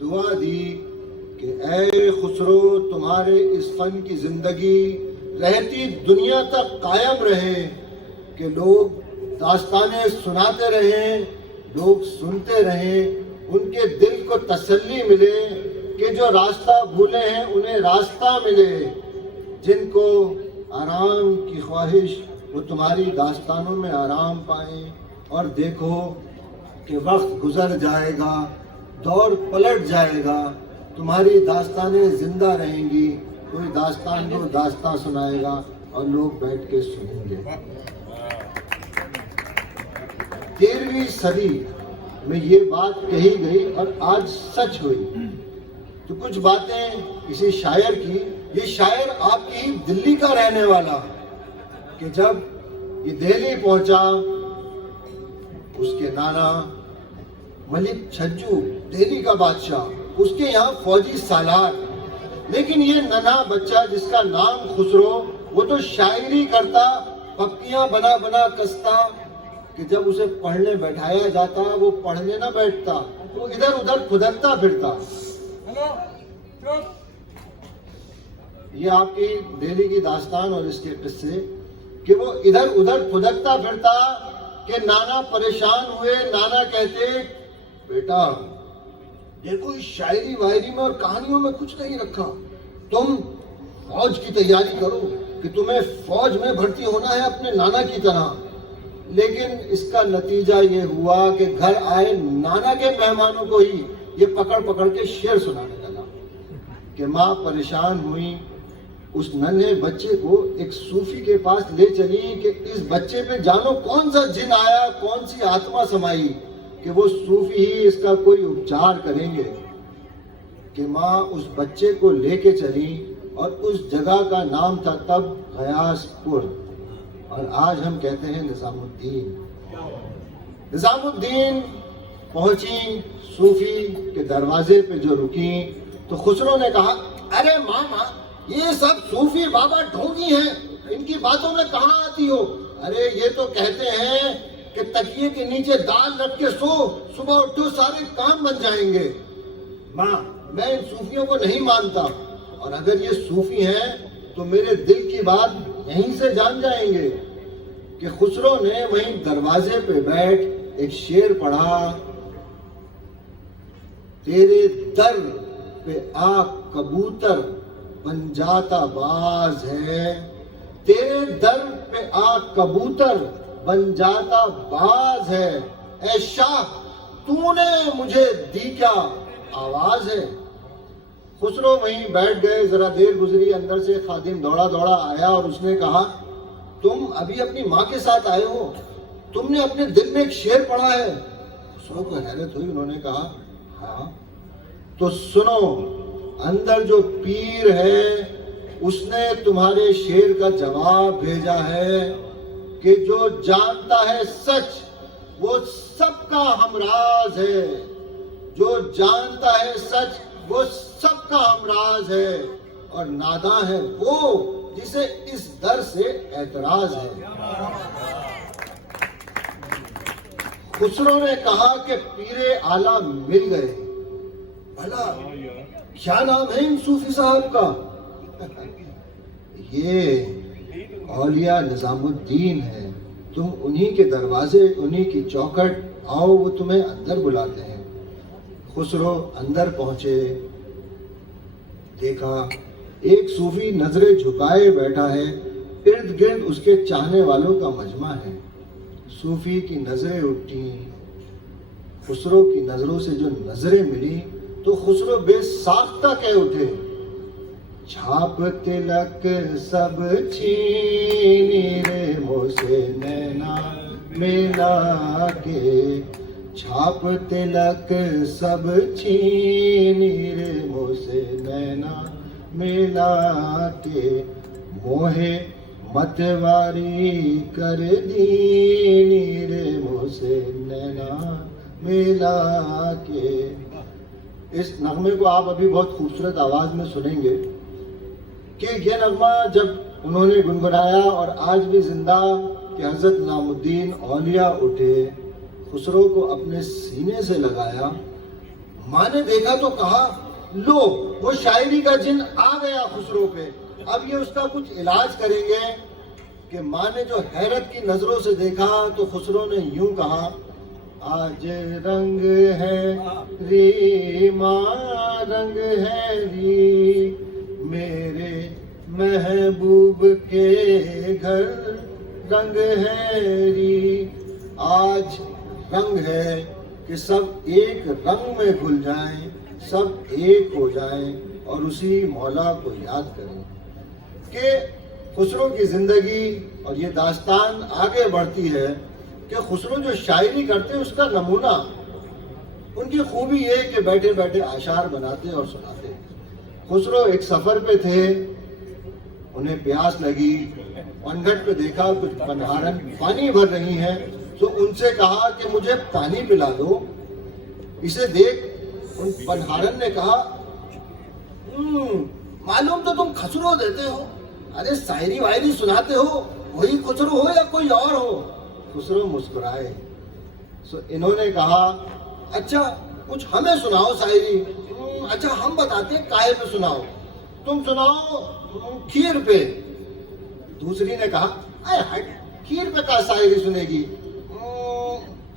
دعا دی کہ اے خسرو تمہارے اس فن کی زندگی رہتی دنیا تک قائم رہے کہ لوگ داستانیں سناتے رہیں، لوگ سنتے رہیں، ان کے دل کو تسلی ملے کہ جو راستہ بھولے ہیں انہیں راستہ ملے، جن کو آرام کی خواہش وہ تمہاری داستانوں میں آرام پائیں۔ اور دیکھو کہ وقت گزر جائے گا، دور پلٹ جائے گا، تمہاری داستانیں زندہ رہیں گی، کوئی داستان کو داستان سنائے گا اور لوگ بیٹھ کے سنیں گے۔ 13ویں صدی میں یہ بات کہی گئی اور آج سچ ہوئی۔ تو کچھ باتیں کسی شاعر کی، یہ شاعر آپ کی دلی کا رہنے والا، کہ جب یہ دہلی پہنچا اس کے نانا ملک چھجو دہلی کا بادشاہ، اس کے یہاں فوجی سالار، لیکن یہ ننھا بچہ جس کا نام خسرو، وہ تو شاعری کرتا، پپتیاں بنا بنا کستا، کہ جب اسے پڑھنے بیٹھایا جاتا وہ پڑھنے نہ بیٹھتا، وہ ادھر ادھر پھدکتا پھرتا۔ یہ آپ کی دہلی کی داستان اور اس کے قصے کہ وہ ادھر ادھر پھدکتا پھرتا کہ نانا پریشان ہوئے، نانا کہتے بیٹا دیکھو اس شاعری وائری میں اور کہانیوں میں کچھ نہیں رکھا، تم فوج کی تیاری کرو کہ تمہیں فوج میں بھرتی ہونا ہے اپنے نانا کی طرح۔ لیکن اس کا نتیجہ یہ ہوا کہ گھر آئے نانا کے مہمانوں کو ہی یہ پکڑ پکڑ کے شعر سنانے لگا کہ ماں پریشان ہوئی، اس ننھے بچے کو ایک صوفی کے پاس لے چلی کہ اس بچے پہ جانو کون سا جن آیا، کون سی آتما سمائی، کہ وہ صوفی ہی اس کا کوئی اپچار کریں گے۔ کہ ماں اس بچے کو لے کے چلی اور اس جگہ کا نام تھا تب غیاث پور، اور آج ہم کہتے ہیں نظام الدین۔ نظام الدین پہنچی، صوفی کے دروازے پہ جو رکی تو خسرو نے کہا ارے ماما یہ سب صوفی بابا ڈھونگی ہیں، ان کی باتوں میں کہاں آتی ہو؟ ارے یہ تو کہتے ہیں کہ تکیے کے نیچے دال رکھ کے سو، صبح اٹھو سارے کام بن جائیں گے۔ ماں میں ان صوفیوں کو نہیں مانتا، اور اگر یہ صوفی ہیں تو میرے دل کی بات یہیں سے جان جائیں گے۔ کہ خسرو نے وہیں دروازے پہ بیٹھ ایک شعر پڑھا، تیرے در پہ آ کبوتر بن جاتا باز ہے، تیرے در پہ آ کبوتر بن جاتا باز ہے، اے شاہ تو نے مجھے دی کیا آواز ہے۔ خسرو وہیں بیٹھ گئے، ذرا دیر گزری، اندر سے خادم دوڑا دوڑا آیا اور اس نے کہا تم ابھی اپنی ماں کے ساتھ آئے ہو، تم نے اپنے دل میں ایک شعر پڑھا ہے؟ خسرو کو حیرت ہوئی، انہوں نے کہا ہاں۔ تو سنو، اندر جو پیر ہے اس نے تمہارے شعر کا جواب بھیجا ہے کہ جو جانتا ہے سچ وہ سب کا ہمراز ہے، جو جانتا ہے سچ وہ سب کا ہمراز ہے، اور ناداں ہے وہ جسے اس در سے اعتراض ہے۔ خسرو نے کہا کہ پیر اعلیٰ مل گئے، بھلا کیا نام ہے ان صوفی صاحب کا؟ یہ اولیاء نظام الدین ہے، تم انہی کے دروازے، انہی کی چوکھٹ آؤ، وہ تمہیں اندر بلاتے ہیں۔ خسرو اندر پہنچے، دیکھا ایک صوفی نظریں جھکائے بیٹھا ہے، ارد گرد اس کے چاہنے والوں کا مجمع ہے۔ صوفی کی نظریں اٹھی، خسرو کی نظروں سے جو نظریں ملی تو خسرو بے ساختہ کہہ اٹھے چھاپ تلک سب چھینی رے مو سے نینا ملا کے، چھاپ تلک سب چھینی رے مو سے نینا ملا کے، موہے متواری کر دینی رے مو سے نینا ملا کے۔ اس نغمے کو آپ ابھی بہت خوبصورت آواز میں سنیں گے کہ یہ نغمہ جب انہوں نے گنگنایا اور آج بھی زندہ کہ حضرت نظام الدین اولیاء اٹھے، خسرو کو اپنے سینے سے لگایا، ماں نے دیکھا تو کہا لو وہ شاعری کا جن آ گیا خسرو پہ، اب یہ اس کا کچھ علاج کریں گے. کہ ماں نے جو حیرت کی نظروں سے دیکھا تو خسرو نے یوں کہا آج رنگ ہے ری ماں رنگ ہے ری میرے محبوب کے گھر رنگ ہے ری. آج رنگ ہے کہ سب ایک رنگ میں گھل جائیں، سب ایک ہو جائیں اور اسی مولا کو یاد کریں. کہ خسرو کی زندگی اور یہ داستان آگے بڑھتی ہے کہ خسرو جو شاعری کرتے اس کا نمونہ، ان کی خوبی یہ کہ بیٹھے بیٹھے اشعار بناتے اور سناتے. خسرو ایک سفر پہ تھے، انہیں پیاس لگی، پنگھٹ پہ دیکھا کچھ پنہارن پانی بھر رہی ہیں تو ان سے کہا کہ مجھے پانی پلا دو. اسے دیکھ ان پنہارن نے کہا معلوم تو تم خسرو دیتے ہو، ارے شاعری وائری سناتے ہو، وہی خسرو ہو یا کوئی اور ہو؟ خسرو مسکرائے. انہوں نے کہا اچھا کچھ ہمیں سناؤ شاعری. اچھا ہم بتاتے ہیں کائے پہ سناؤ، تم سناؤ کھیر پہ. دوسری نے کہا اے ہٹ کھیر پہ کا شاعری سنے گی.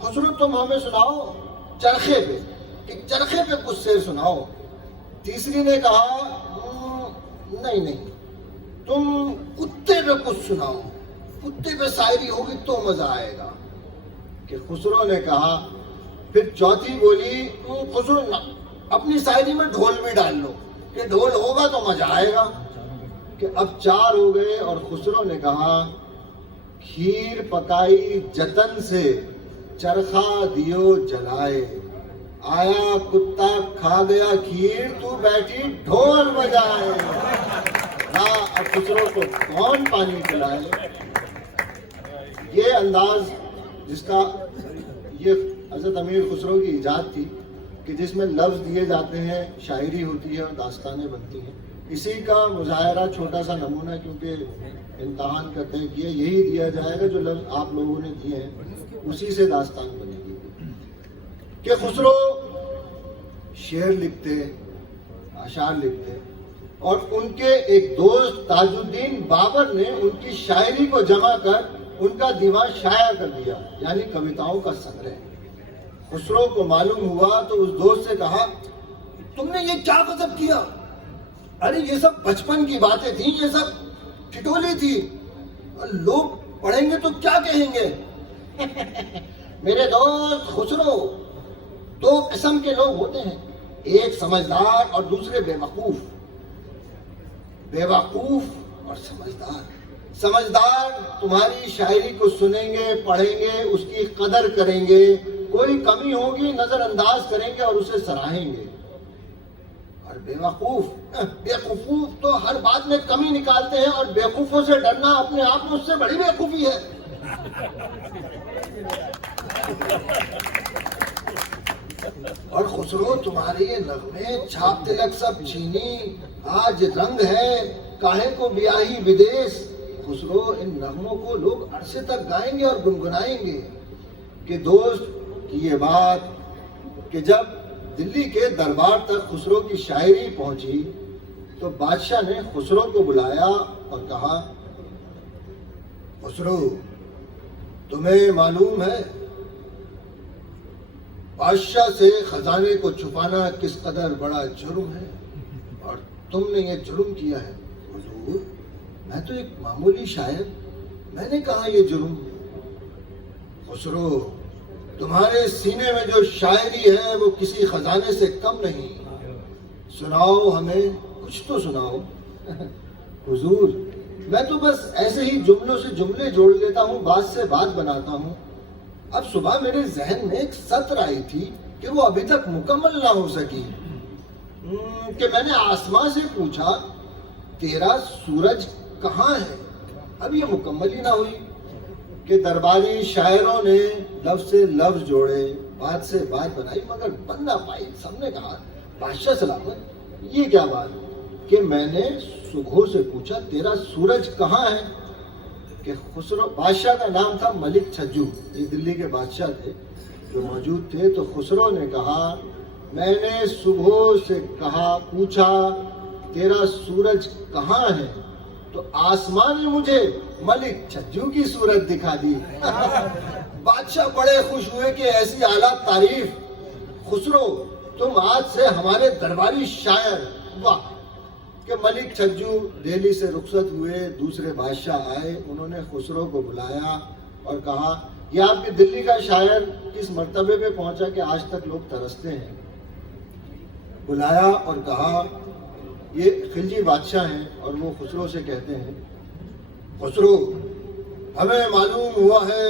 خسرو تم ہمیں سناؤ چرخے پہ، کہ چرخے پہ کچھ شعر سناؤ. تیسری نے کہا نہیں تم کتے پہ کچھ سناؤ، کتے پہ شاعری ہوگی تو مزہ آئے گا. کہ خسرو نے کہا، پھر چوتھی بولی خسرو اپنی شاعری میں ڈھول بھی ڈال لو، کہ ڈھول ہوگا تو مزہ آئے گا. کہ اب 4 ہو گئے اور خسرو نے کہا کھیر پکائی جتن سے چرخا دیو جلائے، آیا کتا کھا گیا کھیر تو بیٹھی ڈھول بجائے. اب خسرو کو کون پانی پلائے. یہ انداز جس کا یہ حضرت امیر خسرو کی ایجاد تھی کہ جس میں لفظ دیے جاتے ہیں، شاعری ہوتی ہے اور داستانیں بنتی ہیں. اسی کا مظاہرہ چھوٹا سا نمونہ کیونکہ امتحان کا طے کیا یہی دیا جائے گا جو لفظ آپ لوگوں نے دیے ہیں اسی سے داستان بنے گی. کہ خسرو شعر لکھتے، اشعار لکھتے، اور ان کے ایک دوست تاج الدین بابر نے ان کی شاعری کو جمع کر ان کا دیوان شائع کر دیا، یعنی کویتاؤں کا سنگرہ. خسرو کو معلوم ہوا تو اس دوست سے کہا تم نے یہ کیا غضب کیا؟ ارے یہ سب بچپن کی باتیں تھیں، یہ سب ٹھٹولی تھی، لوگ پڑھیں گے تو کیا کہیں گے؟ میرے دوست خسرو 2 قسم کے لوگ ہوتے ہیں، ایک سمجھدار اور دوسرے بیوقوف. بیوقوف اور سمجھدار. سمجھدار تمہاری شاعری کو سنیں گے، پڑھیں گے، اس کی قدر کریں گے، کوئی کمی ہوگی نظر انداز کریں گے اور اسے سراہیں گے. اور بیوقوف تو ہر بات میں کمی نکالتے ہیں، اور بیوقوفوں سے ڈرنا اپنے آپ میں اس سے بڑی بیوقوفی ہے. اور خسرو تمہارے یہ نغمے چھاپ تلک سب چینی، آج رنگ ہے کاہے کو بیاہی بدیس. خسرو ان نغموں کو لوگ عرصے تک گائیں گے اور گنگنائیں گے. کہ دوست کی یہ بات کہ جب دلی کے دربار تک خسرو کی شاعری پہنچی تو بادشاہ نے خسرو کو بلایا اور کہا خسرو تمہیں معلوم ہے بادشاہ سے خزانے کو چھپانا کس قدر بڑا جرم ہے، اور تم نے یہ جرم کیا ہے. حضور میں تو ایک معمولی شاعر، میں نے کہا یہ جرم. خسرو تمہارے سینے میں جو شاعری ہے وہ کسی خزانے سے کم نہیں، سناؤ ہمیں کچھ تو سناؤ. حضور میں تو بس ایسے ہی جملوں سے جملے جوڑ لیتا ہوں، بات سے بات بناتا ہوں. اب صبح میرے ذہن میں ایک سطر آئی تھی کہ وہ ابھی تک مکمل نہ ہو سکی. کہ میں نے آسمان سے پوچھا تیرا سورج کہاں ہے، اب یہ مکمل ہی نہ ہوئی. کہ درباری شاعروں نے لفظ سے لفظ جوڑے، بات سے بات بنائی، مگر بن نہ پائی. سب نے کہا بادشاہ سلامت یہ کیا بات کہ میں نے صبح سے پوچھا تیرا سورج کہاں ہے. کہ خسرو بادشاہ کا نام تھا ملک چھجو، یہ دلی کے بادشاہ تھے جو موجود تھے. تو خسرو نے کہا میں نے صبح سے کہا پوچھا تیرا سورج کہاں ہے تو آسمان نے مجھے ملک چھجو کی صورت دکھا دی۔ بادشاہ بڑے خوش ہوئے کہ ایسی اعلیٰ تعریف، خسرو تم آج سے ہمارے درباری شاعر۔ واہ! کہ ملک چھجو دہلی سے رخصت ہوئے، دوسرے بادشاہ آئے، انہوں نے خسرو کو بلایا اور کہا یہ آپ کی دلی کا شاعر کس مرتبے پہ پہنچا کہ آج تک لوگ ترستے ہیں۔ بلایا اور کہا یہ خلجی بادشاہ ہیں، اور وہ خسرو سے کہتے ہیں خسرو ہمیں معلوم ہوا ہے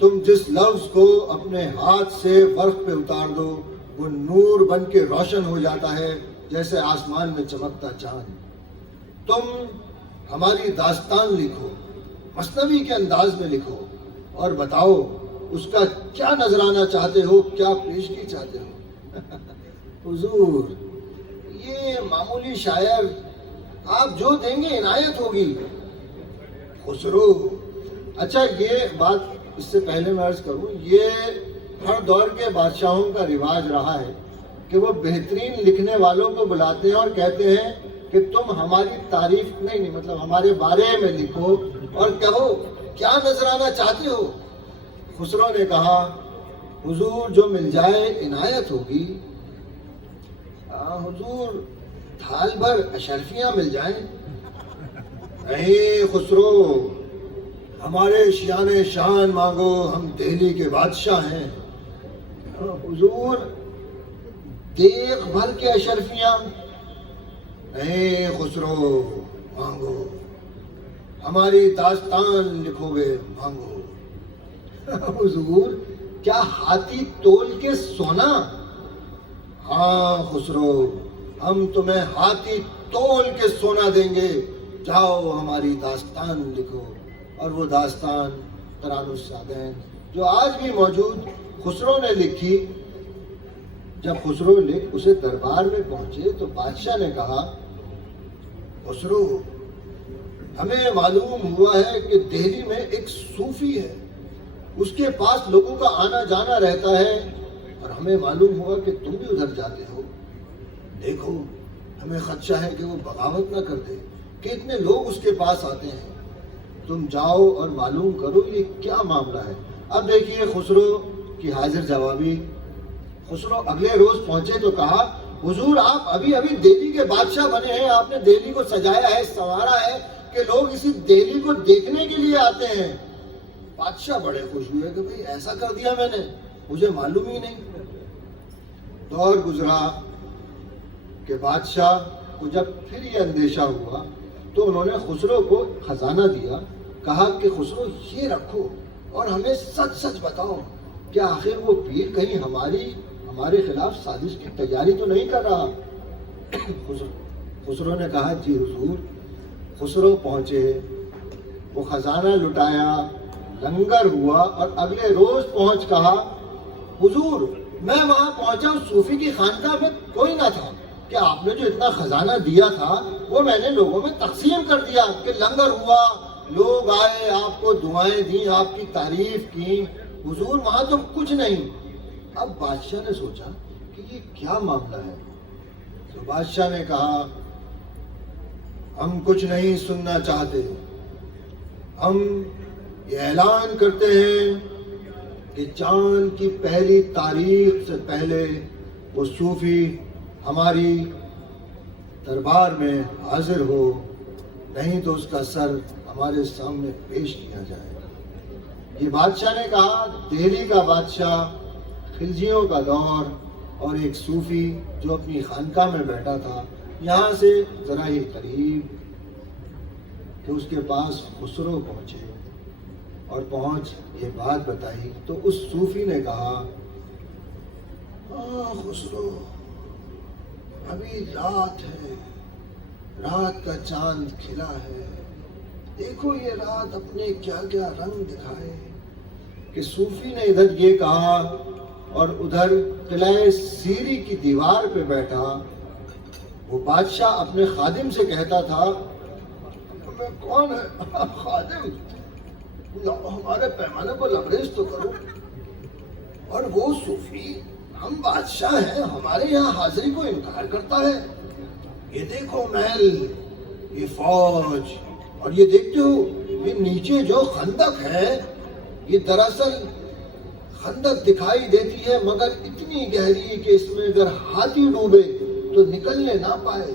تم جس لفظ کو اپنے ہاتھ سے ورق پہ اتار دو وہ نور بن کے روشن ہو جاتا ہے جیسے آسمان میں چمکتا چاند۔ تم ہماری داستان لکھو، مثنوی کے انداز میں لکھو، اور بتاؤ اس کا کیا نذرانہ چاہتے ہو، کیا پیشگی چاہتے ہو۔ حضور یہ معمولی شاعر، آپ جو دیں گے عنایت ہوگی۔ خسرو اچھا یہ بات اس سے پہلے میں عرض کروں، یہ ہر دور کے بادشاہوں کا رواج رہا ہے کہ وہ بہترین لکھنے والوں کو بلاتے ہیں اور کہتے ہیں کہ تم ہماری تعریف نہیں مطلب ہمارے بارے میں لکھو اور کہو کیا نذرانہ چاہتے ہو۔ خسرو نے کہا حضور جو مل جائے عنایت ہوگی۔ حضور تھال بھر اشرفیاں مل جائیں۔ نہیں خسرو ہمارے شیان شان مانگو، ہم دہلی کے بادشاہ ہیں۔ حضور دیکھ بھر کے اشرفیاں۔ نہیں خسرو مانگو، ہماری داستان لکھو گے مانگو۔ حضور کیا ہاتھی تول کے سونا؟ ہاں خسرو ہم تمہیں ہاتھی تول کے سونا دیں گے، جاؤ ہماری داستان لکھو۔ اور وہ داستان تران السعدین جو آج بھی موجود خسرو نے لکھی، جب خسرو لکھ اسے دربار میں پہنچے تو بادشاہ نے کہا خسرو ہمیں معلوم ہوا ہے کہ دہلی میں ایک صوفی ہے، اس کے پاس لوگوں کا آنا جانا رہتا ہے، اور ہمیں معلوم ہوا کہ تم بھی ادھر جاتے ہو۔ دیکھو ہمیں خدشہ ہے کہ وہ بغاوت نہ کر دے کہ اتنے لوگ اس کے پاس آتے ہیں، تم جاؤ اور معلوم کرو یہ کیا معاملہ ہے۔ اب دیکھیے خسرو کی حاضر جوابی۔ خسرو اگلے روز پہنچے تو کہا حضور آپ ابھی دہلی کے بادشاہ بنے ہیں، آپ نے دہلی کو سجایا ہے، سنوارا ہے کہ لوگ اسی دہلی کو دیکھنے کے لیے آتے ہیں۔ بادشاہ بڑے خوش ہوئے کہ بھئی ایسا کر دیا میں نے، مجھے معلوم ہی نہیں۔ دور گزرا کہ بادشاہ کو جب پھر یہ اندیشہ ہوا تو انہوں نے خسرو کو خزانہ دیا، کہا کہ خسرو یہ رکھو اور ہمیں سچ سچ بتاؤ کہ آخر وہ پیر کہیں ہمارے خلاف سازش کی تیاری تو نہیں کر رہا۔ خسرو نے کہا جی حضور۔ خسرو پہنچے، وہ خزانہ لٹایا، لنگر ہوا، اور اگلے روز پہنچ کہا حضور میں وہاں پہنچا، اس صوفی کی خانقاہ میں کوئی نہ تھا کہ آپ نے جو اتنا خزانہ دیا تھا وہ میں نے لوگوں میں تقسیم کر دیا، کہ لنگر ہوا، لوگ آئے، آپ کو دعائیں دیں، آپ کی تعریف کی، حضور وہاں تو کچھ نہیں۔ اب بادشاہ نے سوچا کہ یہ کیا معاملہ ہے، تو بادشاہ نے کہا ہم کچھ نہیں سننا چاہتے، ہم یہ اعلان کرتے ہیں کہ چاند کی پہلی تاریخ سے پہلے وہ صوفی ہماری دربار میں حاضر ہو، نہیں تو اس کا سر ہمارے سامنے پیش کیا جائے۔ یہ بادشاہ نے کہا، دہلی کا بادشاہ، خلجیوں کا دور، اور ایک صوفی جو اپنی خانقاہ میں بیٹھا تھا، یہاں سے ذرا ہی قریب کہ اس کے پاس خسرو پہنچے اور پہنچ یہ بات بتائی تو اس صوفی نے کہا خسرو ابھی رات ہے، رات کا چاند کھلا ہے، دیکھو یہ رات اپنے کیا کیا رنگ دکھائے۔ کہ صوفی نے ادھر یہ کہا اور ادھر قلعہ سیری کی دیوار پہ بیٹھا وہ بادشاہ اپنے خادم سے کہتا تھا میں کون ہے خادم، ہمارے پیمانے کو لبریز تو کرو۔ اور وہ صوفی ہم بادشاہ ہیں, ہمارے یہاں حاضری کو انکار کرتا ہے. یہ دیکھو محل, یہ فوج, اور یہ دیکھتے ہو یہ نیچے جو خندق ہے, یہ دراصل خندق دکھائی دیتی ہے مگر اتنی گہری کہ اس میں اگر ہاتھی ڈوبے تو نکلنے نہ پائے.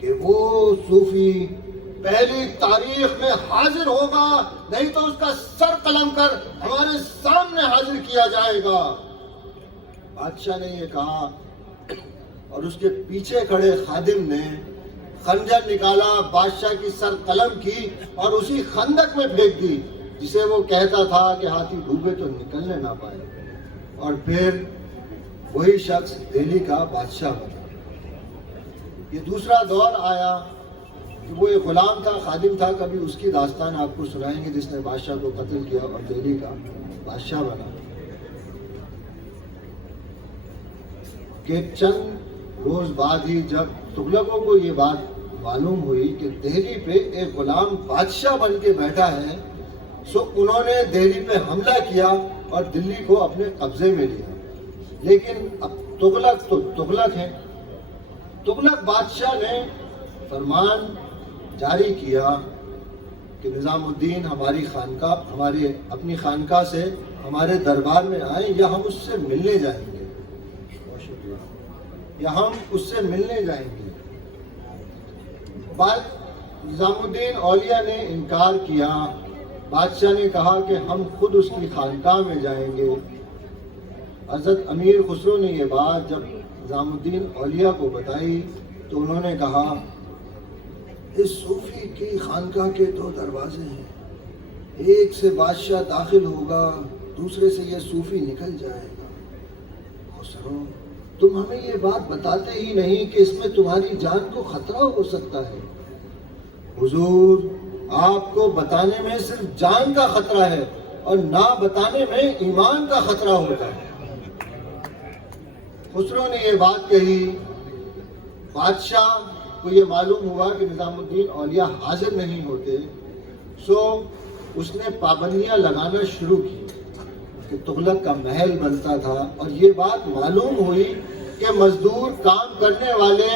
کہ وہ صوفی پہلی تاریخ میں حاضر ہوگا, نہیں تو اس کا سر قلم کر ہمارے سامنے حاضر کیا جائے گا. بادشاہ نے یہ کہا اور اس کے پیچھے کھڑے خادم نے خنجر نکالا, بادشاہ کی سر قلم کی اور اسی خندق میں پھینک دی جسے وہ کہتا تھا کہ ہاتھی ڈوبے تو نکلنے نہ پائے. اور پھر وہی شخص دہلی کا بادشاہ بنا. یہ دوسرا دور آیا کہ وہ ایک غلام تھا, خادم تھا. کبھی اس کی داستان آپ کو سنائیں گے جس نے بادشاہ کو قتل کیا اور دہلی کا بادشاہ بنا. کہ چند روز بعد ہی جب تغلقوں کو یہ بات معلوم ہوئی کہ دہلی پہ ایک غلام بادشاہ بن کے بیٹھا ہے, سو انہوں نے دہلی پہ حملہ کیا اور دلی کو اپنے قبضے میں لیا. لیکن اب تغلق تو تغلق ہے. تغلق بادشاہ نے فرمان جاری کیا کہ نظام الدین ہماری اپنی خانقاہ سے ہمارے دربار میں آئیں یا ہم اس سے ملنے جائیں گے. نظام الدین اولیاء نے انکار کیا. بادشاہ نے کہا کہ ہم خود اس کی خانقاہ میں جائیں گے. حضرت امیر خسرو نے یہ بات جب نظام الدین اولیاء کو بتائی تو انہوں نے کہا اس صوفی کی خانقاہ کے 2 دروازے ہیں, ایک سے بادشاہ داخل ہوگا, دوسرے سے یہ صوفی نکل جائے گا. خسرو, تم ہمیں یہ بات بتاتے ہی نہیں کہ اس میں تمہاری جان کو خطرہ ہو سکتا ہے. حضور, آپ کو بتانے میں صرف جان کا خطرہ ہے اور نہ بتانے میں ایمان کا خطرہ ہوتا ہے. خسرو نے یہ بات کہی. بادشاہ کو یہ معلوم ہوا کہ نظام الدین اولیاء حاضر نہیں ہوتے, سو اس نے پابندیاں لگانا شروع کی کہ تغلق کا محل بنتا تھا. اور یہ بات معلوم ہوئی کہ مزدور کام کرنے والے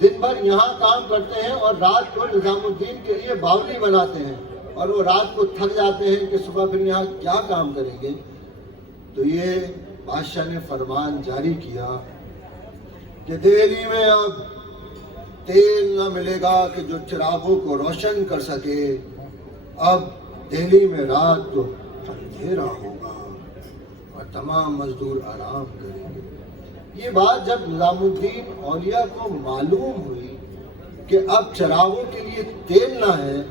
دن بھر یہاں کام کرتے ہیں اور رات کو نظام الدین کے لیے باولی بناتے ہیں, اور وہ رات کو تھک جاتے ہیں کہ صبح پھر یہاں کیا کام کریں گے. تو یہ بادشاہ نے فرمان جاری کیا کہ دہلی میں اب تیل نہ ملے گا کہ جو چراغوں کو روشن کر سکے. اب دہلی میں رات تو اندھیرا ہوگا اور تمام مزدور آرام کریں گے. یہ بات جب نظام الدین اولیاء کو معلوم ہوئی کہ اب چراغوں کے لیے تیل نہ ہے,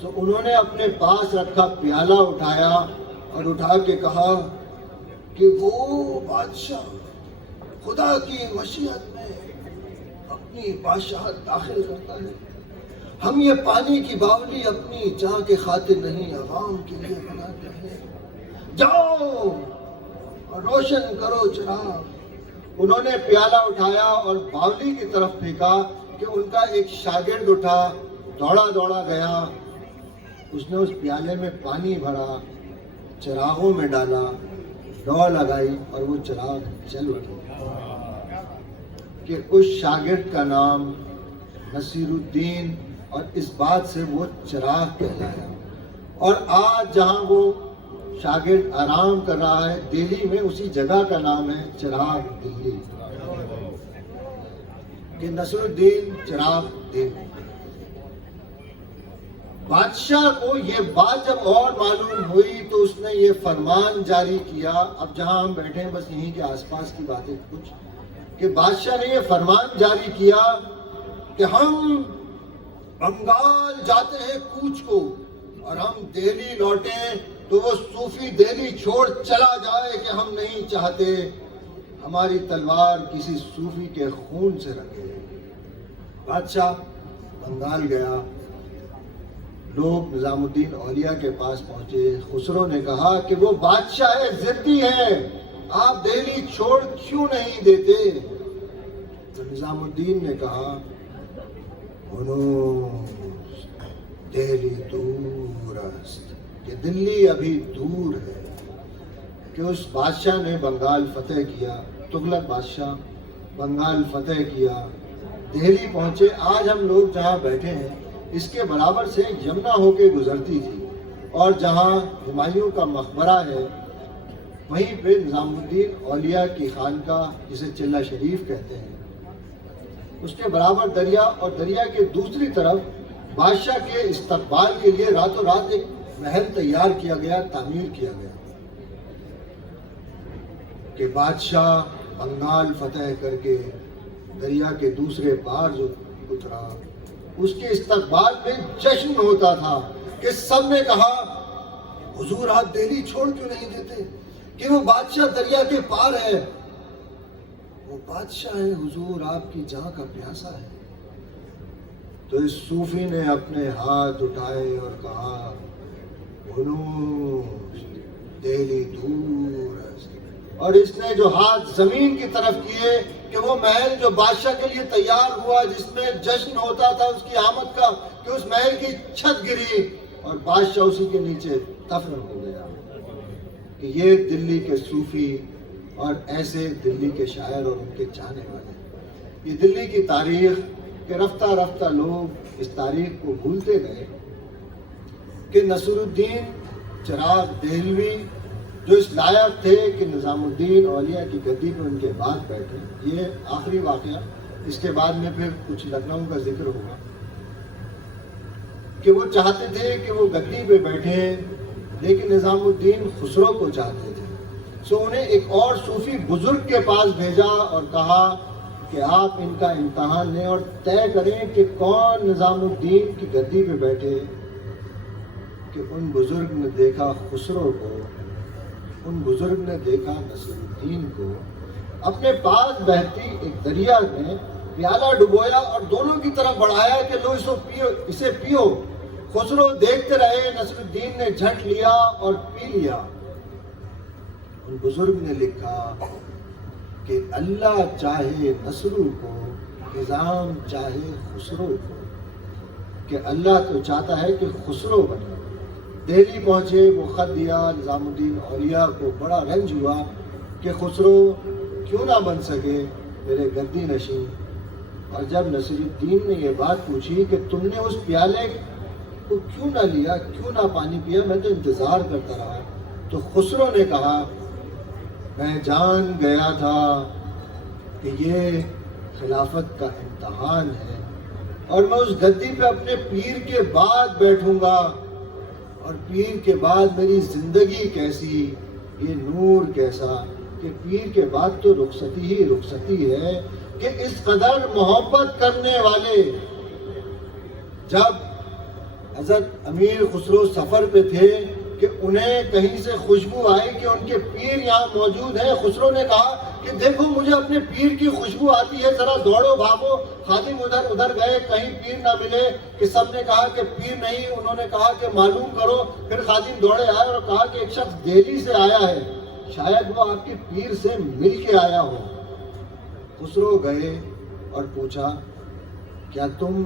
تو انہوں نے اپنے پاس رکھا پیالہ اٹھایا اور اٹھا کے کہا کہ وہ بادشاہ خدا کی مشیت میں اپنی بادشاہت داخل کرتا ہے. ہم یہ پانی کی باولی اپنی چاہ کے خاطر نہیں, عوام کے لیے بناتے ہیں. جاؤ اور روشن کرو چراغ. انہوں نے پیالہ اٹھایا اور باولی کی طرف پھینکا کہ ان کا ایک شاگرد اٹھا, دوڑا گیا. اس نے اس پیالے میں پانی بھرا, چراغوں میں ڈالا, دوڑ لگائی اور وہ چراغ چل اٹھے. کہ اس شاگرد کا نام نصیر الدین, اور اس بات سے وہ چراغ کہلایا. اور آج جہاں وہ شاگرد آرام کر رہا ہے دہلی میں, اسی جگہ کا نام ہے چراغ دہلی. کہ نصیر الدین چراغ دہلی. بادشاہ کو یہ بات جب اور معلوم ہوئی تو اس نے یہ فرمان جاری کیا. اب جہاں ہم بیٹھے ہیں بس یہیں کے آس پاس کی باتیں کچھ, کہ بادشاہ نے یہ فرمان جاری کیا کہ ہم بنگال جاتے ہیں کوچ کو, اور ہم دہلی لوٹیں تو وہ صوفی دہلی چھوڑ چلا جائے کہ ہم نہیں چاہتے ہماری تلوار کسی صوفی کے خون سے رکھے. بادشاہ بنگال گیا. لوگ نظام الدین اولیاء کے پاس پہنچے. خسرو نے کہا کہ وہ بادشاہ ضدی ہے, آپ دہلی چھوڑ کیوں نہیں دیتے؟ تو نظام الدین نے کہا دہلی دور است, کہ دلی ابھی دور ہے, کہ اس بادشاہ نے بنگال فتح کیا، تغلق بادشاہ بنگال فتح کیا، دہلی پہنچے. آج ہم لوگ جہاں بیٹھے ہیں اس کے برابر سے یمنا ہو کے گزرتی تھی، اور جہاں ہمایوں کا مقبرہ ہے وہیں پہ نظام الدین اولیاء کی خانقاہ جسے چلہ شریف کہتے ہیں، اس کے برابر دریا، اور دریا کے دوسری طرف بادشاہ کے استقبال کے لیے راتوں رات ایک محل تیار کیا گیا، تعمیر کیا گیا کہ بادشاہ بنگال فتح کر کے دریا کے دوسرے پار جو اترا اس کے استقبال میں جشن ہوتا تھا کہ سب نے کہا حضور آپ دہلی چھوڑ کیوں نہیں دیتے، کہ وہ بادشاہ دریا کے پار ہے، وہ بادشاہ ہے حضور آپ کی جاں کا پیاسا ہے. تو اس صوفی نے اپنے ہاتھ اٹھائے اور کہا ہنوش دہلی دور ہے، اور اس نے جو ہاتھ زمین کی طرف کیے کہ وہ محل جو بادشاہ کے لیے تیار ہوا جس میں جشن ہوتا تھا اس کی آمد کا، کہ اس محل کی چھت گری اور بادشاہ اسی کے نیچے دفن ہو گیا. کہ یہ دلی کے صوفی اور ایسے دلی کے شاعر اور ان کے چاہنے والے، یہ دلی کی تاریخ کہ رفتہ رفتہ لوگ اس تاریخ کو بھولتے گئے کہ نصر الدین چراغ دہلوی جو اس لائق تھے کہ نظام الدین اولیاء کی گدی پہ ان کے بعد بیٹھے. یہ آخری واقعہ، اس کے بعد میں پھر کچھ لکھنؤ کا ذکر ہوگا، کہ وہ چاہتے تھے کہ وہ گدی پہ بیٹھے لیکن نظام الدین خسرو کو چاہتے تھے. سو انہیں ایک اور صوفی بزرگ کے پاس بھیجا اور کہا کہ آپ ان کا امتحان لیں اور طے کریں کہ کون نظام الدین کی گدی پہ بیٹھے. کہ ان بزرگ نے دیکھا خسرو کو، ان بزرگ نے دیکھا نصر الدین کو، اپنے پاس بہتی ایک دریا میں پیالہ ڈبویا اور دونوں کی طرف بڑھایا کہ لو اسے پیو. خسرو دیکھتے رہے، نصر الدین نے جھٹ لیا اور پی لیا. ان بزرگ نے لکھا کہ اللہ چاہے نصرو کو، نظام چاہے خسرو کو، کہ اللہ تو چاہتا ہے کہ خسرو بنے. دہلی پہنچے، وہ خط دیا نظام الدین اولیاء کو، بڑا رنج ہوا کہ خسرو کیوں نہ بن سکے میرے گدی نشین. اور جب نصر الدین نے یہ بات پوچھی کہ تم نے اس پیالے کو کیوں نہ لیا، کیوں نہ پانی پیا، میں تو انتظار کرتا رہا، تو خسرو نے کہا میں جان گیا تھا کہ یہ خلافت کا امتحان ہے اور میں اس گدی پہ اپنے پیر کے بعد بیٹھوں گا، اور پیر کے بعد میری زندگی کیسی، یہ نور کیسا، کہ پیر کے بعد تو رخصتی ہی رخصتی ہے. کہ اس قدر محبت کرنے والے، جب حضرت امیر خسرو سفر پہ تھے کہ انہیں کہیں سے خوشبو آئی کہ ان کے پیر یہاں موجود ہیں، خسرو نے کہا کہ دیکھو مجھے اپنے پیر کی خوشبو آتی ہے، ذرا دوڑو بھاگو. خادم ادھر گئے، کہیں پیر نہ ملے، کہ سب نے کہا کہ پیر نہیں. انہوں نے کہا کہ معلوم کرو. پھر خادم دوڑے آئے اور کہا کہ ایک شخص دہلی سے آیا ہے، شاید وہ آپ کے پیر سے مل کے آیا ہو. خسرو گئے اور پوچھا کیا تم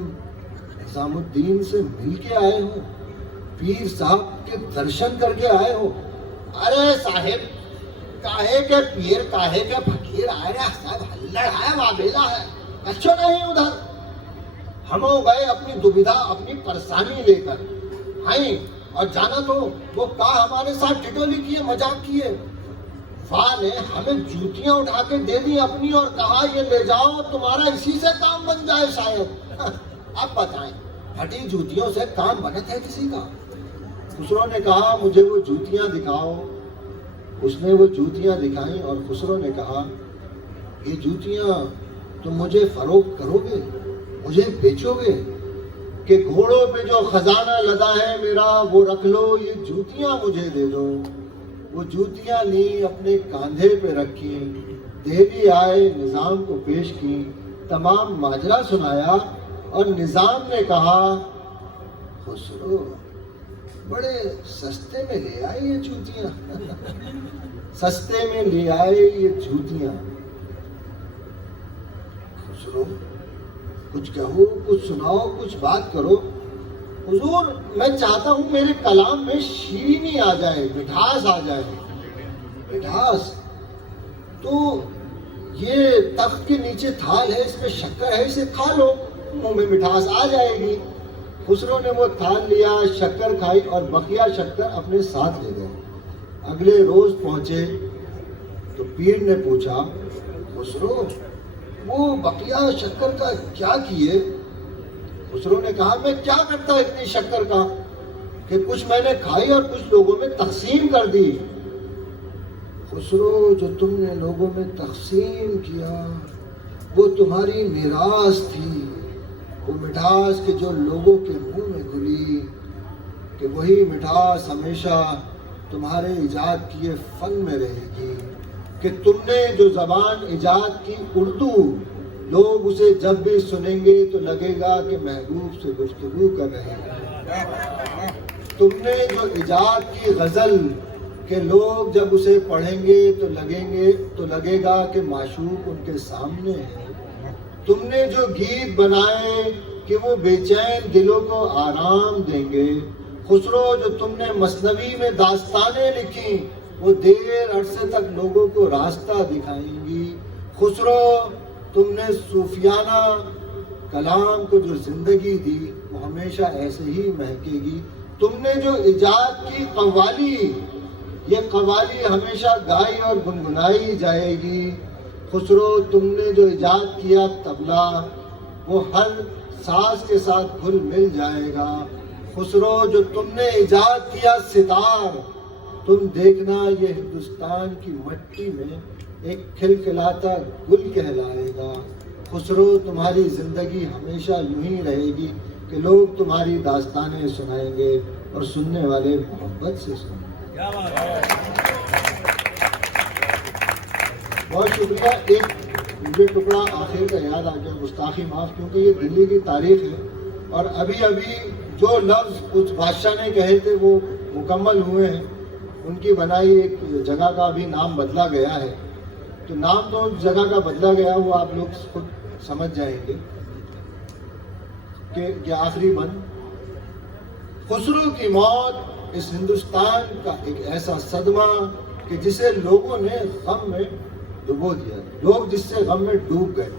نظام الدین سے مل کے آئے ہو، پیر صاحب کے درشن کر کے آئے ہو؟ ارے صاحب کاہے کے پیر کاہے کے فقیر آئے رہے صاحب، ہلڑ ہے وابیلا ہے، اچھا نہیں ادھر. ہم گئے اپنی دوبدھا اپنی پریشانی لے کر آئیں، اور جانا تو وہ کہا ہمارے ساتھ ٹٹولی کیے، مذاق کیے. فا نے ہمیں جوتیاں اٹھا کے دے دی اپنی اور کہا یہ لے جاؤ تمہارا اسی سے کام بن جائے شاید. اب بتائیں پھٹی جوتیوں سے کام بنت ہے کسی کا؟ خسرو نے کہا مجھے وہ جوتیاں دکھاؤ. اس نے وہ جوتیاں دکھائیں اور خسرو نے کہا یہ جوتیاں تم مجھے فروخت کرو گے، مجھے بیچو گے؟ کہ گھوڑوں پہ جو خزانہ لدا ہے میرا وہ رکھ لو، یہ جوتیاں مجھے دے دو. وہ جوتیاں لی، اپنے کاندھے پہ رکھی، دہلی آئے، نظام کو پیش کی، تمام ماجرا سنایا. اور نظام نے کہا خسرو بڑے سستے میں لے آئے یہ جوتیاں، سستے میں لے آئے یہ جوتیاں. خسرو کچھ کہو، کچھ سناؤ، کچھ بات کرو. حضور میں چاہتا ہوں میرے کلام میں شیرینی آ جائے، مٹھاس آ جائے. مٹھاس تو یہ تخت کے نیچے تھال ہے, اس میں شکر ہے, اسے کھا لو, منہ میں مٹھاس آ جائے گی. خسرو نے وہ تھال لیا, شکر کھائی اور بقیہ شکر اپنے ساتھ لے گئے. اگلے روز پہنچے تو پیر نے پوچھا, خسرو وہ بقیہ شکر کا کیا کیے؟ خسرو نے کہا, میں کیا کرتا اتنی شکر کا کہ کچھ میں نے کھائی اور کچھ لوگوں میں تقسیم کر دی. خسرو جو تم نے لوگوں میں تقسیم کیا وہ تمہاری میراث تھی, وہ مٹھاس کہ جو لوگوں کے منہ میں گھلی, کہ وہی مٹھاس ہمیشہ تمہارے ایجاد کیے فن میں رہے گی. کہ تم نے جو زبان ایجاد کی اردو, لوگ اسے جب بھی سنیں گے تو لگے گا کہ محبوب سے گفتگو کر رہے ہیں. تم نے جو ایجاد کی غزل, کہ لوگ جب اسے پڑھیں گے تو لگے گا کہ معشوق ان کے سامنے ہے. تم نے جو گیت بنائے کہ وہ بے چین دلوں کو آرام دیں گے. خسرو جو تم نے مثنوی میں داستانیں لکھی وہ دیر عرصے تک لوگوں کو راستہ دکھائیں گی. خسرو تم نے صوفیانہ کلام کو جو زندگی دی وہ ہمیشہ ایسے ہی مہکے گی. تم نے جو ایجاد کی قوالی, یہ قوالی ہمیشہ گائی اور گنگنائی جائے گی. خسرو تم نے جو ایجاد کیا طبلہ, وہ ہر ساز کے ساتھ گھل مل جائے گا. خسرو جو تم نے ایجاد کیا ستار, تم دیکھنا یہ ہندوستان کی مٹی میں ایک کھلکھلاتا گل کہلائے گا. خسرو تمہاری زندگی ہمیشہ یوں ہی رہے گی کہ لوگ تمہاری داستانیں سنائیں گے اور سننے والے محبت سے سنیں گے. بہت شکریہ. ایک مجھے ٹکڑا آخر کا یاد آ گیا, گستاخی معاف, کیونکہ یہ دلی کی تاریخ ہے اور ابھی جو لفظ اس بادشاہ نے کہے تھے وہ مکمل ہوئے ہیں. ان کی بنائی ایک جگہ کا ابھی نام بدلا گیا ہے, تو نام تو اس جگہ کا بدلا گیا, وہ آپ لوگ خود سمجھ جائیں گے کہ آخری بند. خسرو کی موت اس ہندوستان کا ایک ایسا صدمہ کہ جسے لوگوں نے غم میں ڈبو دیا, لوگ جس سے غم میں ڈوب گئے.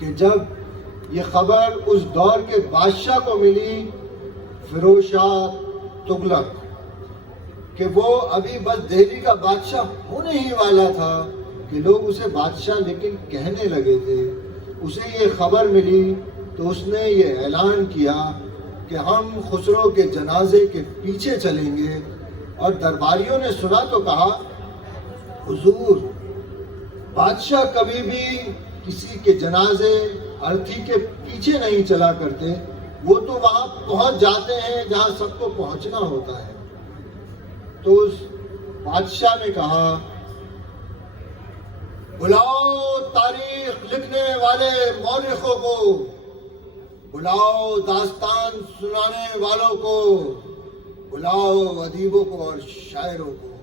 کہ جب یہ خبر اس دور کے بادشاہ کو ملی, فیروز شاہ تغلق, کہ وہ ابھی بس دہلی کا بادشاہ ہونے ہی والا تھا, کہ لوگ اسے بادشاہ لیکن کہنے لگے تھے. اسے یہ خبر ملی تو اس نے یہ اعلان کیا کہ ہم خسرو کے جنازے کے پیچھے چلیں گے. اور درباریوں نے سنا تو کہا, حضور بادشاہ کبھی بھی کسی کے جنازے ارتھی کے پیچھے نہیں چلا کرتے, وہ تو وہاں پہنچ جاتے ہیں جہاں سب کو پہنچنا ہوتا ہے. تو اس بادشاہ نے کہا, بلاؤ تاریخ لکھنے والے مورخوں کو, بلاؤ داستان سنانے والوں کو, بلاؤ ادیبوں کو اور شاعروں کو,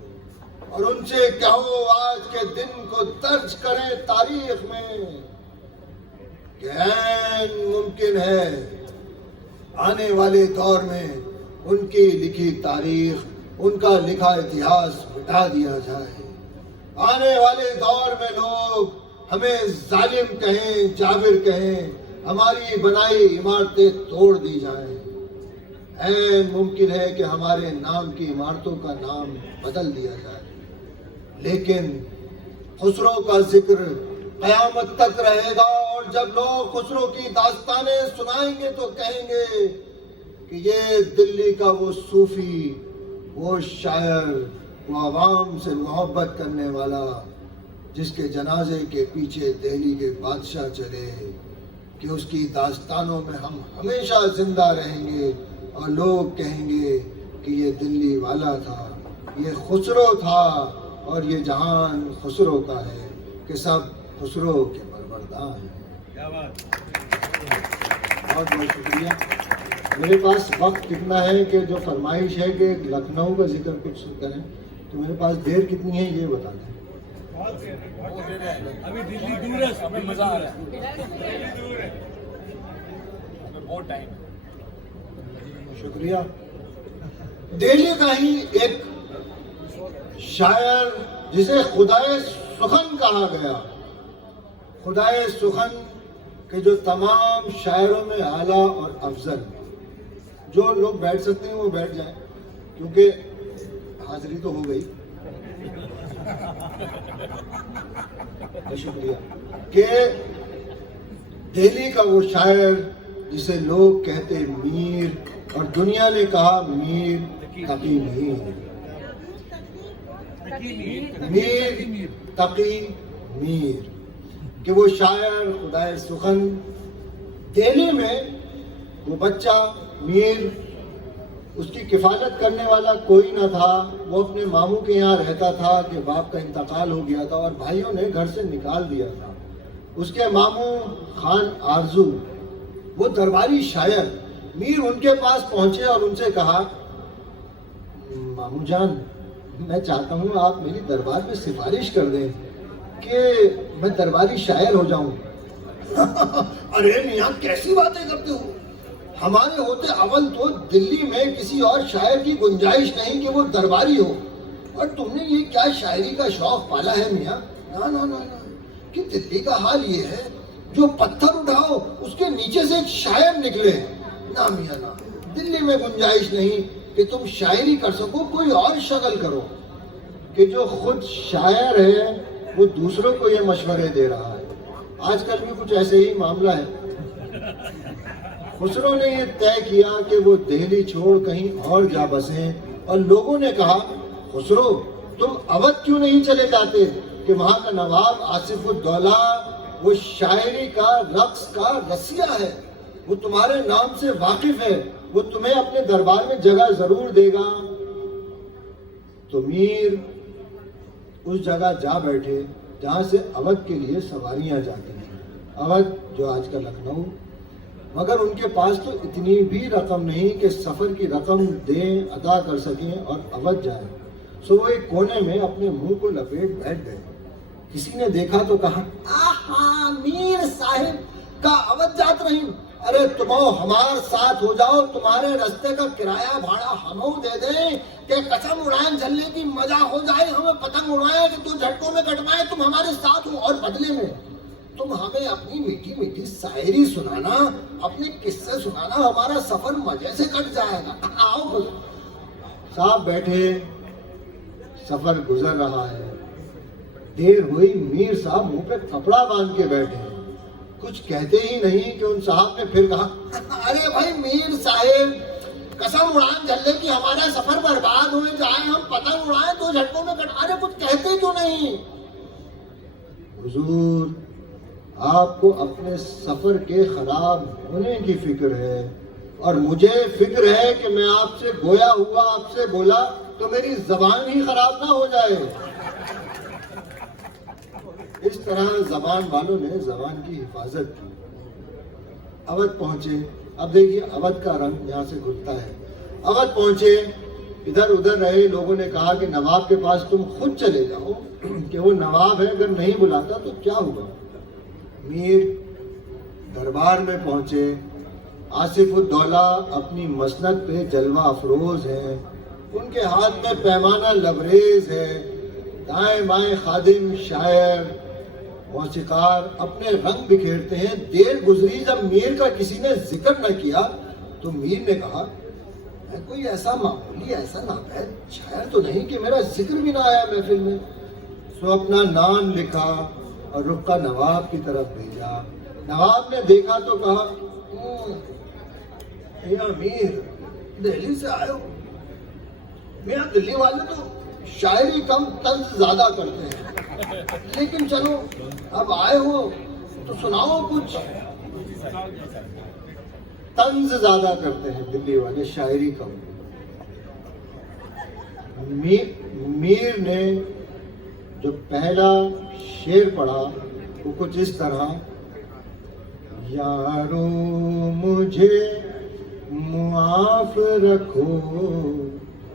اور ان سے کہو آج کے دن کو درج کریں تاریخ میں, کہ عین ممکن ہے آنے والے دور میں ان کی لکھی تاریخ, ان کا لکھا اتہاس مٹا دیا جائے. آنے والے دور میں لوگ ہمیں ظالم کہیں, جابر کہیں, ہماری بنائی عمارتیں توڑ دی جائیں. عین ممکن ہے کہ ہمارے نام کی عمارتوں کا نام بدل دیا جائے, لیکن خسرو کا ذکر قیامت تک رہے گا. اور جب لوگ خسرو کی داستانیں سنائیں گے تو کہیں گے کہ یہ دلی کا وہ صوفی, وہ شاعر, وہ عوام سے محبت کرنے والا, جس کے جنازے کے پیچھے دہلی کے بادشاہ چلے, کہ اس کی داستانوں میں ہم ہمیشہ زندہ رہیں گے اور لوگ کہیں گے کہ یہ دلی والا تھا, یہ خسرو تھا, اور یہ جہان خسرو کا ہے, کہ سب خسرو کے پروردگار ہیں. بہت بہت شکریہ. میرے پاس وقت کتنا ہے کہ جو فرمائش ہے کہ لکھنؤ کا ذکر کچھ کریں, تو میرے پاس دیر کتنی ہے یہ بتا دیں. ابھی دلی دور ہے, ابھی مزہ آ رہا ہے, بہت ٹائم. شکریہ. دہلی کا ہی ایک شاعر جسے خدائے سخن کہا گیا. خدائے سخن کہ جو تمام شاعروں میں اعلیٰ اور افضل. جو لوگ بیٹھ سکتے ہیں وہ بیٹھ جائیں کیونکہ حاضری تو ہو گئی. شکریہ. کہ دہلی کا وہ شاعر جسے لوگ کہتے میر اور دنیا نے کہا میر تقی نہیں. میر تقی میر کہ وہ شاعر خدائے سخن. دہلی میں وہ بچہ میر، اس کی کفالت کرنے والا کوئی نہ تھا. وہ اپنے ماموں کے یہاں رہتا تھا کہ باپ کا انتقال ہو گیا تھا اور بھائیوں نے گھر سے نکال دیا تھا. اس کے ماموں خان آرزو وہ درباری شاعر. میر ان کے پاس پہنچے اور ان سے کہا ماموں جان میں چاہتا ہوں آپ میری دربار میں سفارش کر دیں کہ میں درباری شاعر ہو جاؤں. ارے میاں کیسی باتیں کرتے ہو؟ ہمارے ہوتے اول تو دلی میں کسی اور شاعر کی گنجائش نہیں کہ وہ درباری ہو. اور تم نے یہ کیا شاعری کا شوق پالا ہے میاں؟ نا نا نا نا کہ دلی کا حال یہ ہے جو پتھر اٹھاؤ اس کے نیچے سے ایک شاعر نکلے. نا میاں نا، دلی میں گنجائش نہیں کہ تم شاعری کر سکو، کوئی اور شغل کرو. کہ جو خود شاعر ہے وہ دوسروں کو یہ مشورے دے رہا ہے. آج کل بھی کچھ ایسے ہی معاملہ ہے. خسرو نے یہ طے کیا کہ وہ دہلی چھوڑ کہیں اور جا بسیں اور لوگوں نے کہا خسرو تم اودھ کیوں نہیں چلے جاتے کہ وہاں کا نواب آصف الدولہ وہ شاعری کا رقص کا رسیہ ہے، وہ تمہارے نام سے واقف ہے، وہ تمہیں اپنے دربار میں جگہ ضرور دے گا. تو میر اس جگہ جا بیٹھے جہاں سے اودھ کے لیے سواریاں جاتی ہیں. اودھ جو آج کا لکھنؤ. مگر ان کے پاس تو اتنی بھی رقم نہیں کہ سفر کی رقم دیں ادا کر سکیں اور اودھ جائیں. سو وہ ایک کونے میں اپنے منہ کو لپیٹ بیٹھ گئے. کسی نے دیکھا تو کہا آہا میر صاحب کا اودھ جات رہی. ارے تم ہمارے ساتھ ہو جاؤ، تمہارے رستے کا کرایہ بھاڑا ہم دے دیں کہ قسم اڑائیں جلنے کی مزہ ہو جائے، ہمیں پتنگ اڑائیں کہ تو جھٹکوں میں کٹوائے، تم ہمارے ساتھ ہو اور بدلے میں تم ہمیں اپنی میٹھی میٹھی شاعری سنانا، اپنے قصے سنانا، ہمارا سفر مزے سے کٹ جائے گا. آؤ صاحب بیٹھے، سفر گزر رہا ہے. دیر ہوئی، میر صاحب منہ پہ کپڑا باندھ کے بیٹھے، کچھ کہتے ہی نہیں کہ ان صاحب نے پھر کہا ارے بھائی میر صاحب قسم اڑان جلنے کی ہمارا سفر برباد ہوئے جائے، ہم پتنگ اڑائیں تو جھٹکوں میں کٹ. ارے کچھ کہتے کیوں نہیں؟ حضور آپ کو اپنے سفر کے خراب ہونے کی فکر ہے اور مجھے فکر ہے کہ میں آپ سے گویا ہوا آپ سے بولا تو میری زبان ہی خراب نہ ہو جائے. اس طرح زبان والوں نے زبان کی حفاظت کی. اودھ پہنچے. اب دیکھیے اودھ کا رنگ یہاں سے گھلتا ہے. اودھ پہنچے، ادھر ادھر رہے. لوگوں نے کہا کہ نواب کے پاس تم خود چلے جاؤ کہ وہ نواب ہے، اگر نہیں بلاتا تو کیا ہوگا. میر دربار میں پہنچے. آصف الدولہ اپنی مسند پہ جلوہ افروز ہیں، ان کے ہاتھ میں پیمانہ لبریز ہے. دائیں بائیں خادم، شاعر، موسیقار اپنے رنگ بکھیرتے ہیں. دیر گزری جب میر کا کسی نے ذکر نہ کیا تو میر نے کہا میں کوئی ایسا معمولی ایسا ناپید شاعر تو نہیں کہ میرا ذکر بھی نہ آیا محفل میں. سو اپنا نام لکھا اور رخ کا نواب کی طرف بھیجا. نواب نے دیکھا تو کہا امیر دہلی سے آئے ہو؟ میاں دلی والے تو شاعری کم طنز زیادہ کرتے ہیں، لیکن چلو اب آئے ہو تو سناؤ کچھ. طنز زیادہ کرتے ہیں دلی والے، شاعری کم. میر نے جو پہلا شعر پڑھا وہ کچھ اس طرح یارو مجھے معاف رکھو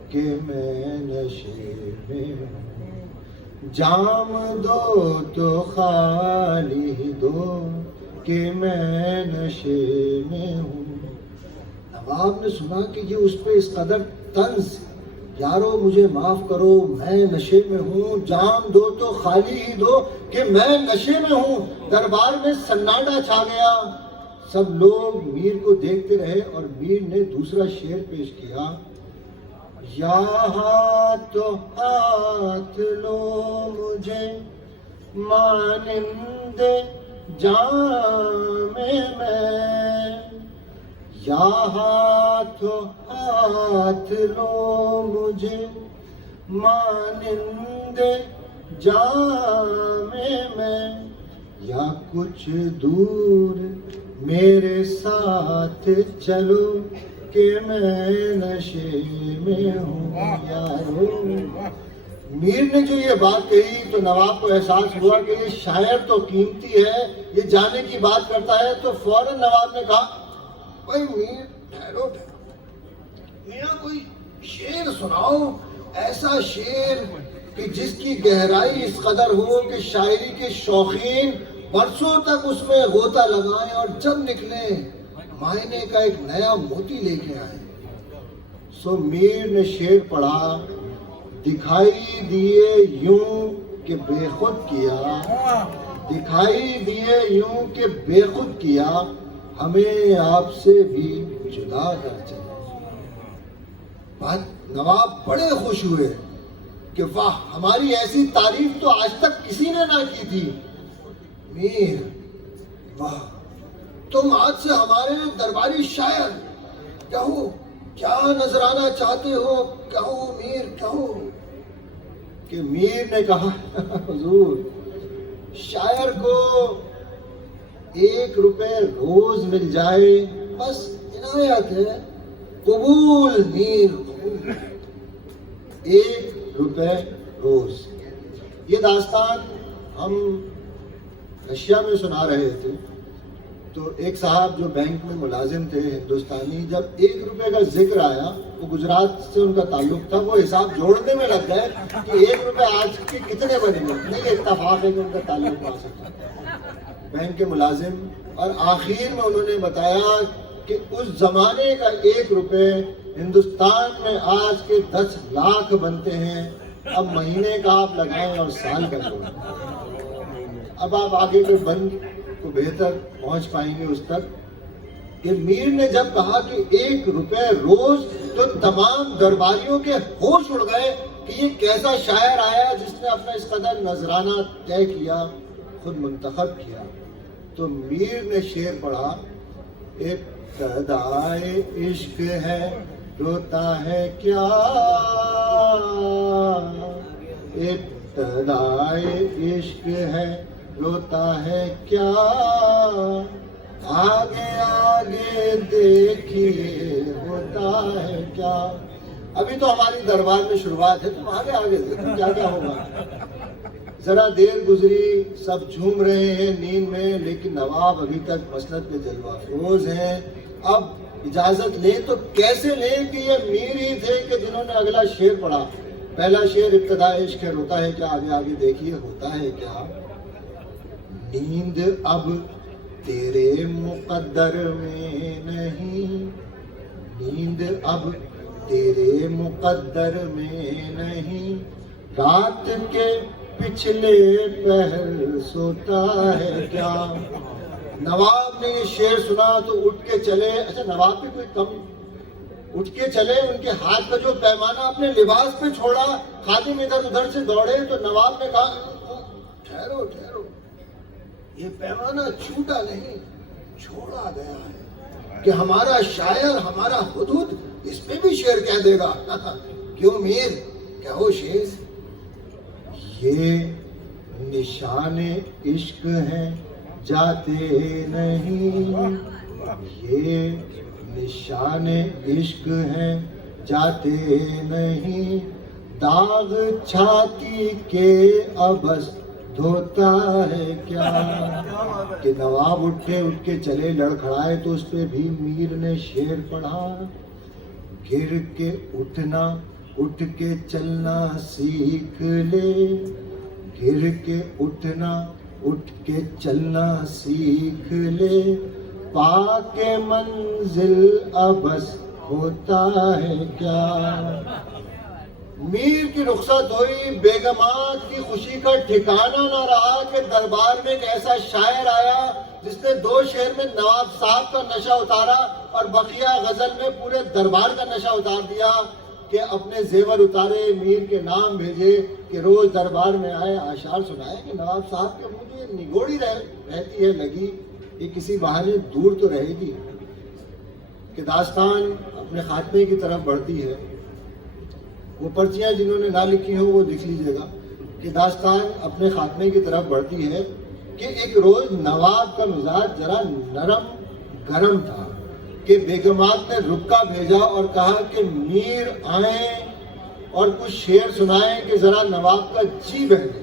کہ میں نشے میں ہوں، جام دو تو خالی دو کہ میں نشے میں ہوں. نواب نے سنا کہ یہ اس پہ اس قدر طنز یارو مجھے معاف کرو، میں نشے میں ہوں، جام دو تو خالی ہی دو کہ میں نشے میں ہوں۔ دربار میں سناٹا چھا گیا، سب لوگ میر کو دیکھتے رہے اور میر نے دوسرا شعر پیش کیا، یا ہاتھ لو مجھے مانند جام میں، یا ہاتھ لو مجھے مانند جام میں، یا کچھ دور میرے ساتھ چلو کہ میں نشے میں ہوں یارو۔ میر نے جو یہ بات کہی تو نواب کو احساس ہوا کہ یہ شاعر تو قیمتی ہے، یہ جانے کی بات کرتا ہے، تو فوراً نواب نے کہا، بھائی میر ٹھہرو میاں کوئی شعر سناؤ، ایسا شعر کہ جس کی گہرائی اس قدر ہو کہ شاعری کے شوقین برسوں تک اس میں غوطہ لگائیں اور جب نکلیں معنی کا ایک نیا موتی لے کے آئے۔ سو میر نے شعر پڑھا، دکھائی دیے یوں کہ بے خود کیا، دکھائی دیے یوں کہ بے خود کیا، ہمیں آپ سے بھی جدا کر چلے۔ بات نواب بڑے خوش ہوئے کہ واہ، ہماری ایسی تعریف تو آج تک کسی نے نہ کی تھی۔ میر، واہ، تم آج سے ہمارے درباری شاعر، کہو کیا نذرانہ چاہتے ہو، کہو میر کہو۔ کہ میر نے کہا، حضور شاعر کو 1 روپے روز مل جائے بس عنایت ہے، قبول میر قبول، 1 روپے روز۔ یہ داستان ہم رشیا میں سنا رہے تھے، تو ایک صاحب جو بینک میں ملازم تھے ہندوستانی، جب 1 روپے کا ذکر آیا، وہ گجرات سے ان کا تعلق تھا، وہ حساب جوڑنے میں لگ گئے کہ 1 روپے آج کے کتنے بنے گے۔ نہیں، اتفاق ہے کہ ان کا تعلق وہاں سے تھا، بینک کے ملازم، اور آخر میں انہوں نے بتایا کہ اس زمانے کا 1 روپے ہندوستان میں آج کے 10 لاکھ بنتے ہیں۔ اب مہینے کا آپ لگائیں اور سال کا جوڑیں، اب آپ آگے کے بند کو بہتر پہنچ پائیں گے اس تک۔ کہ میر نے جب کہا کہ 1 روپے روز، تو تمام درباریوں کے ہوش اڑ گئے کہ یہ کیسا شاعر آیا جس نے اپنا اس قدر نذرانہ طے کیا، خود منتخب کیا۔ تو میر نے شعر پڑھا، ابتدائے عشق ہے روتا ہے کیا، ابتدائے عشق ہے روتا ہے کیا، آگے آگے دیکھیے ہوتا ہے کیا۔ ابھی تو ہماری دربار میں شروعات ہے، تم آگے آگے دیکھو کیا کیا ہوگا۔ ذرا دیر گزری، سب جھوم رہے ہیں نیند میں، لیکن نواب ابھی تک مسند پہ جلوہ افروز ہیں۔ اب اجازت لیں تو کیسے لیں کہ یہ میر ہی تھے کہ جنہوں نے اگلا شعر پڑھا۔ پہلا شعر ابتدائے عشق ہے روتا ہے کیا، آگے آگے دیکھیے ہوتا ہے کیا۔ نیند اب تیرے مقدر میں نہیں، نیند اب تیرے مقدر میں نہیں، رات کے پچھلے پہر سوتا ہے کیا۔ نواب نے یہ شعر سنا تو اٹھ کے چلے، اچھا نواب بھی کوئی کم، اٹھ کے چلے، ان کے ہاتھ کا جو پیمانہ اپنے لباس پہ چھوڑا، خادم ادھر ادھر سے دوڑے، تو نواب نے کہا، ٹھہرو ٹھہرو، یہ پیمانہ چھوٹا نہیں، چھوڑا گیا ہے کہ ہمارا شاعر، ہمارا حدود اس پہ بھی شعر کہہ دے گا۔ کیوں میر، کہو شعر۔ یہ نشان عشق ہیں جاتے نہیں، یہ نشان عشق ہیں جاتے نہیں، داغ چھاتی کے عبث دھوتا ہے کیا۔ کہ نواب اٹھ کے چلے، لڑکھڑائے، تو اس پہ بھی میر نے شعر پڑھا، گر کے اٹھنا اٹھ کے چلنا سیکھ لے، گر کے اٹھنا اٹھ کے چلنا سیکھ لے، پا کے منزل عبث ہوتا ہے کیا۔ میر کی رخصت ہوئی، بیگمات کی خوشی کا ٹھکانہ نہ رہا کہ دربار میں ایک ایسا شاعر آیا جس نے 2 شعر میں نواب صاحب کا نشہ اتارا اور بقیہ غزل میں پورے دربار کا نشہ اتار دیا کہ اپنے زیور اتارے، میر کے نام بھیجے کہ روز دربار میں آئے، اشعار سنائے کہ نواب صاحب کے منہ میں نگوڑی رہتی ہے لگی، یہ کسی بہانے دور تو رہے گی۔ کہ داستان اپنے خاتمے کی طرف بڑھتی ہے۔ وہ پرچیاں جنہوں نے نہ لکھی ہوں وہ لکھ لیجیے گا کہ داستان اپنے خاتمے کی طرف بڑھتی ہے کہ ایک روز نواب کا مزاج ذرا نرم گرم تھا کہ بیگمات نے رکا بھیجا اور کہا کہ میر آئیں اور کچھ شعر سنائیں کہ ذرا نواب کا جی بہلے۔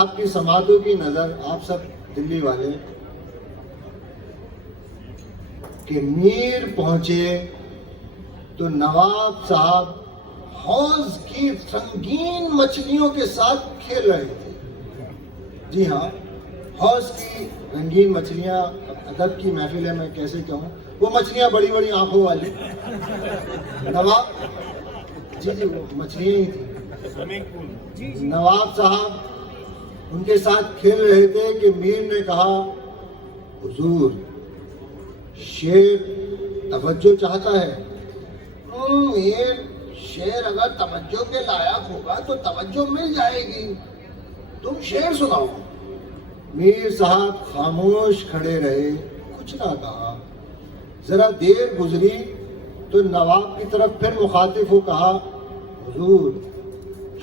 آپ کی سماعتوں کی نظر، آپ سب دلی والے، کہ میر پہنچے تو نواب صاحب حوض کی رنگین مچھلیوں کے ساتھ کھیل رہے تھے۔ جی ہاں، حوض کی رنگین مچھلیاں، ادب کی محفل ہے میں کیسے کہوں، وہ مچھلیاں بڑی بڑی آنکھوں والی، نواب جی وہ مچھلیاں ہی تھیں۔ نواب صاحب ان کے ساتھ کھیل رہے تھے کہ میر نے کہا، حضور شعر توجہ چاہتا ہے۔ میر شعر اگر توجہ کے لائق ہوگا تو توجہ مل جائے گی، تم شعر سناؤ۔ میر صاحب خاموش کھڑے رہے، کچھ نہ کہا۔ ذرا دیر گزری تو نواب کی طرف پھر مخاطب ہو کہا، حضور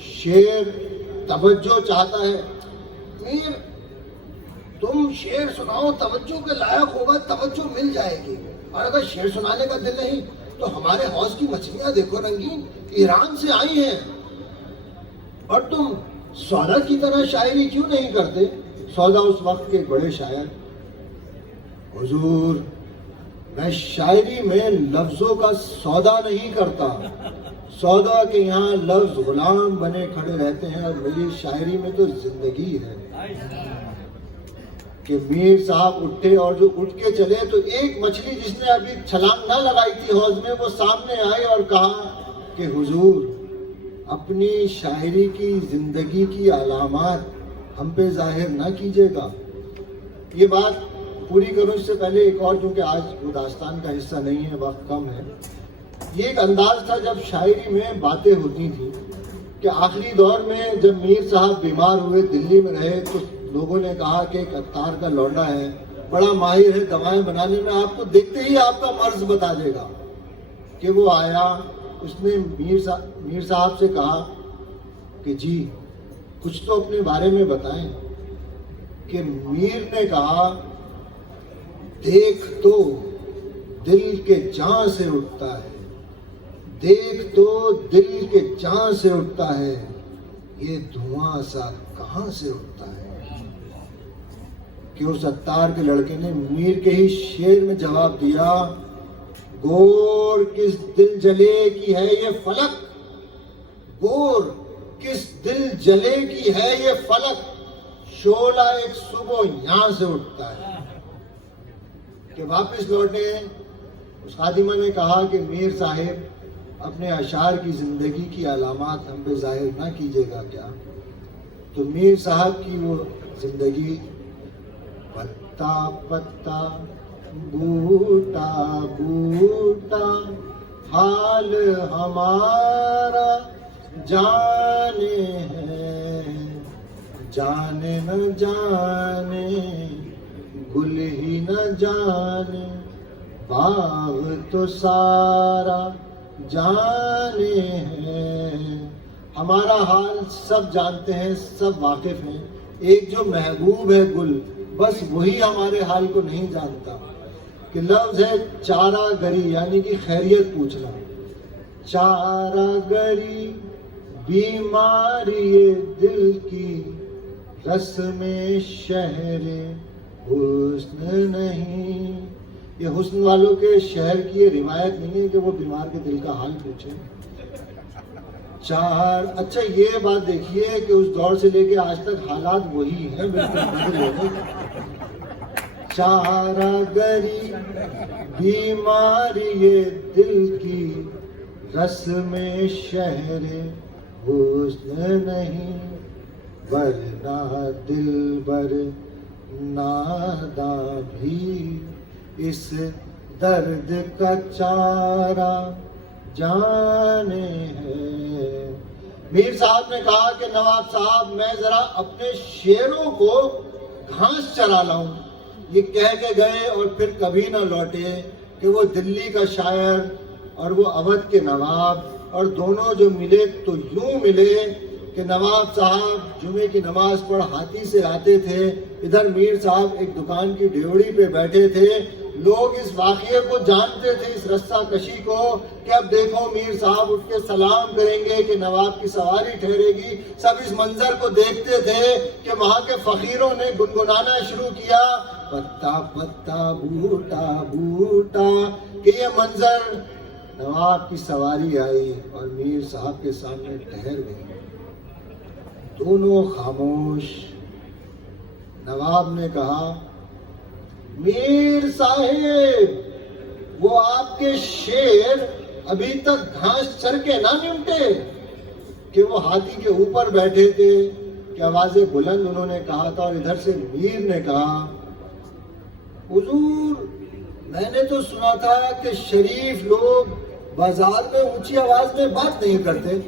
شعر توجہ چاہتا ہے۔ میر تم شعر سناؤ، توجہ کے لائق ہوگا، توجہ مل جائے گی، اور اگر شعر سنانے کا دل نہیں تو ہمارے حوض کی مچھلیاں دیکھو رنگین، ایران سے آئی ہیں، اور تم سودا کی طرح شاعری کیوں نہیں کرتے؟ سودا اس وقت کے بڑے شاعر، حضور میں شاعری میں لفظوں کا سودا نہیں کرتا، سودا کے یہاں لفظ غلام بنے کھڑے رہتے ہیں، اور میری شاعری میں تو زندگی ہے۔ کہ میر صاحب اٹھے، اور جو اٹھ کے چلے تو ایک مچھلی جس نے ابھی چھلانگ نہ لگائی تھی حوض میں، وہ سامنے آئی اور کہا کہ حضور اپنی شاعری کی زندگی کی علامات ہم پہ ظاہر نہ کیجیے گا۔ یہ بات پوری کروں اس سے پہلے ایک اور، کیونکہ آج وہ داستان کا حصہ نہیں ہے، وقت کم ہے۔ یہ ایک انداز تھا جب شاعری میں باتیں ہوتی تھیں کہ آخری دور میں جب میر صاحب بیمار ہوئے، دلی میں رہے، تو لوگوں نے کہا کہ ایک عطار کا لونڈا ہے، بڑا ماہر ہے دوائیں بنانے میں، آپ کو دیکھتے ہی آپ کا مرض بتا دے گا۔ کہ وہ آیا، اس نے میر صاحب سے کہا کہ جی کچھ تو اپنے بارے میں بتائیں۔ کہ میر نے کہا، دیکھ تو دل کے جان سے اٹھتا ہے، دیکھ تو دل کے جان سے اٹھتا ہے، یہ دھواں سا کہاں سے اٹھتا ہے۔ کہ اس عطار کے لڑکے نے میر کے ہی شعر میں جواب دیا، گور کس دل جلے کی ہے یہ فلک، گور کس دل جلے کی ہے یہ فلک، شعلہ ایک صبح یہاں سے اٹھتا ہے۔ کہ واپس لوٹے، اس خادمہ نے کہا کہ میر صاحب اپنے اشعار کی زندگی کی علامات ہم پہ ظاہر نہ کیجیے گا کیا؟ تو میر صاحب کی وہ زندگی، پتا پتا بوٹا بوٹا حال ہمارا جانے ہے، جانے نہ جانے گل ہی نہ جانے، باغ تو سارا جانے ہے۔ ہمارا حال سب جانتے ہیں، سب واقف ہیں، ایک جو محبوب ہے گل، بس وہی ہمارے حال کو نہیں جانتا۔ کہ لفظ ہے چارہ گری، یعنی کہ خیریت پوچھنا۔ چارہ گری بیماری دل کی، رسم شہر حسن نہیں۔ یہ حسن والوں کے شہر کی یہ روایت نہیں ہے کہ وہ بیمار کے دل کا حال پوچھیں۔ اچھا یہ بات دیکھیے کہ اس دور سے لے کے آج تک حالات وہی ہیں، بالکل بدل گئے۔ چارہ گری بیماری دل کی، رسم شہر حسن نہیں، ورنہ دلبر ناداں بھی اس درد کا چارہ جانے ہے۔ میر صاحب نے کہا کہ نواب صاحب میں ذرا اپنے شیروں کو گھاس چرا لاؤں، یہ کہہ کے گئے اور پھر کبھی نہ لوٹے کہ وہ دلی کا شاعر اور وہ اودھ کے نواب، اور دونوں جو ملے تو یوں ملے کہ نواب صاحب جمعے کی نماز پڑھ ہاتھی سے آتے تھے، ادھر میر صاحب ایک دکان کی ڈیوڑی پہ بیٹھے تھے۔ لوگ اس واقعے کو جانتے تھے، اس رسہ کشی کو، کہ اب دیکھو میر صاحب اٹھ کے سلام کریں گے کہ نواب کی سواری ٹھہرے گی۔ سب اس منظر کو دیکھتے تھے کہ وہاں کے فقیروں نے گنگنانا شروع کیا، پتا پتا بوٹا بوٹا، کہ یہ منظر نواب کی سواری آئی اور میر صاحب کے سامنے ٹھہر گئی۔ دونوں خاموش۔ نواب نے کہا، میر صاحب وہ آپ کے شیر ابھی تک گھاس چر کے نہ نمٹے؟ کہ وہ ہاتھی کے اوپر بیٹھے تھے کہ آوازیں بلند انہوں نے کہا تھا، اور ادھر سے میر نے کہا، حضور میں نے تو سنا تھا کہ شریف لوگ بازار میں اونچی آواز میں بات نہیں کرتے۔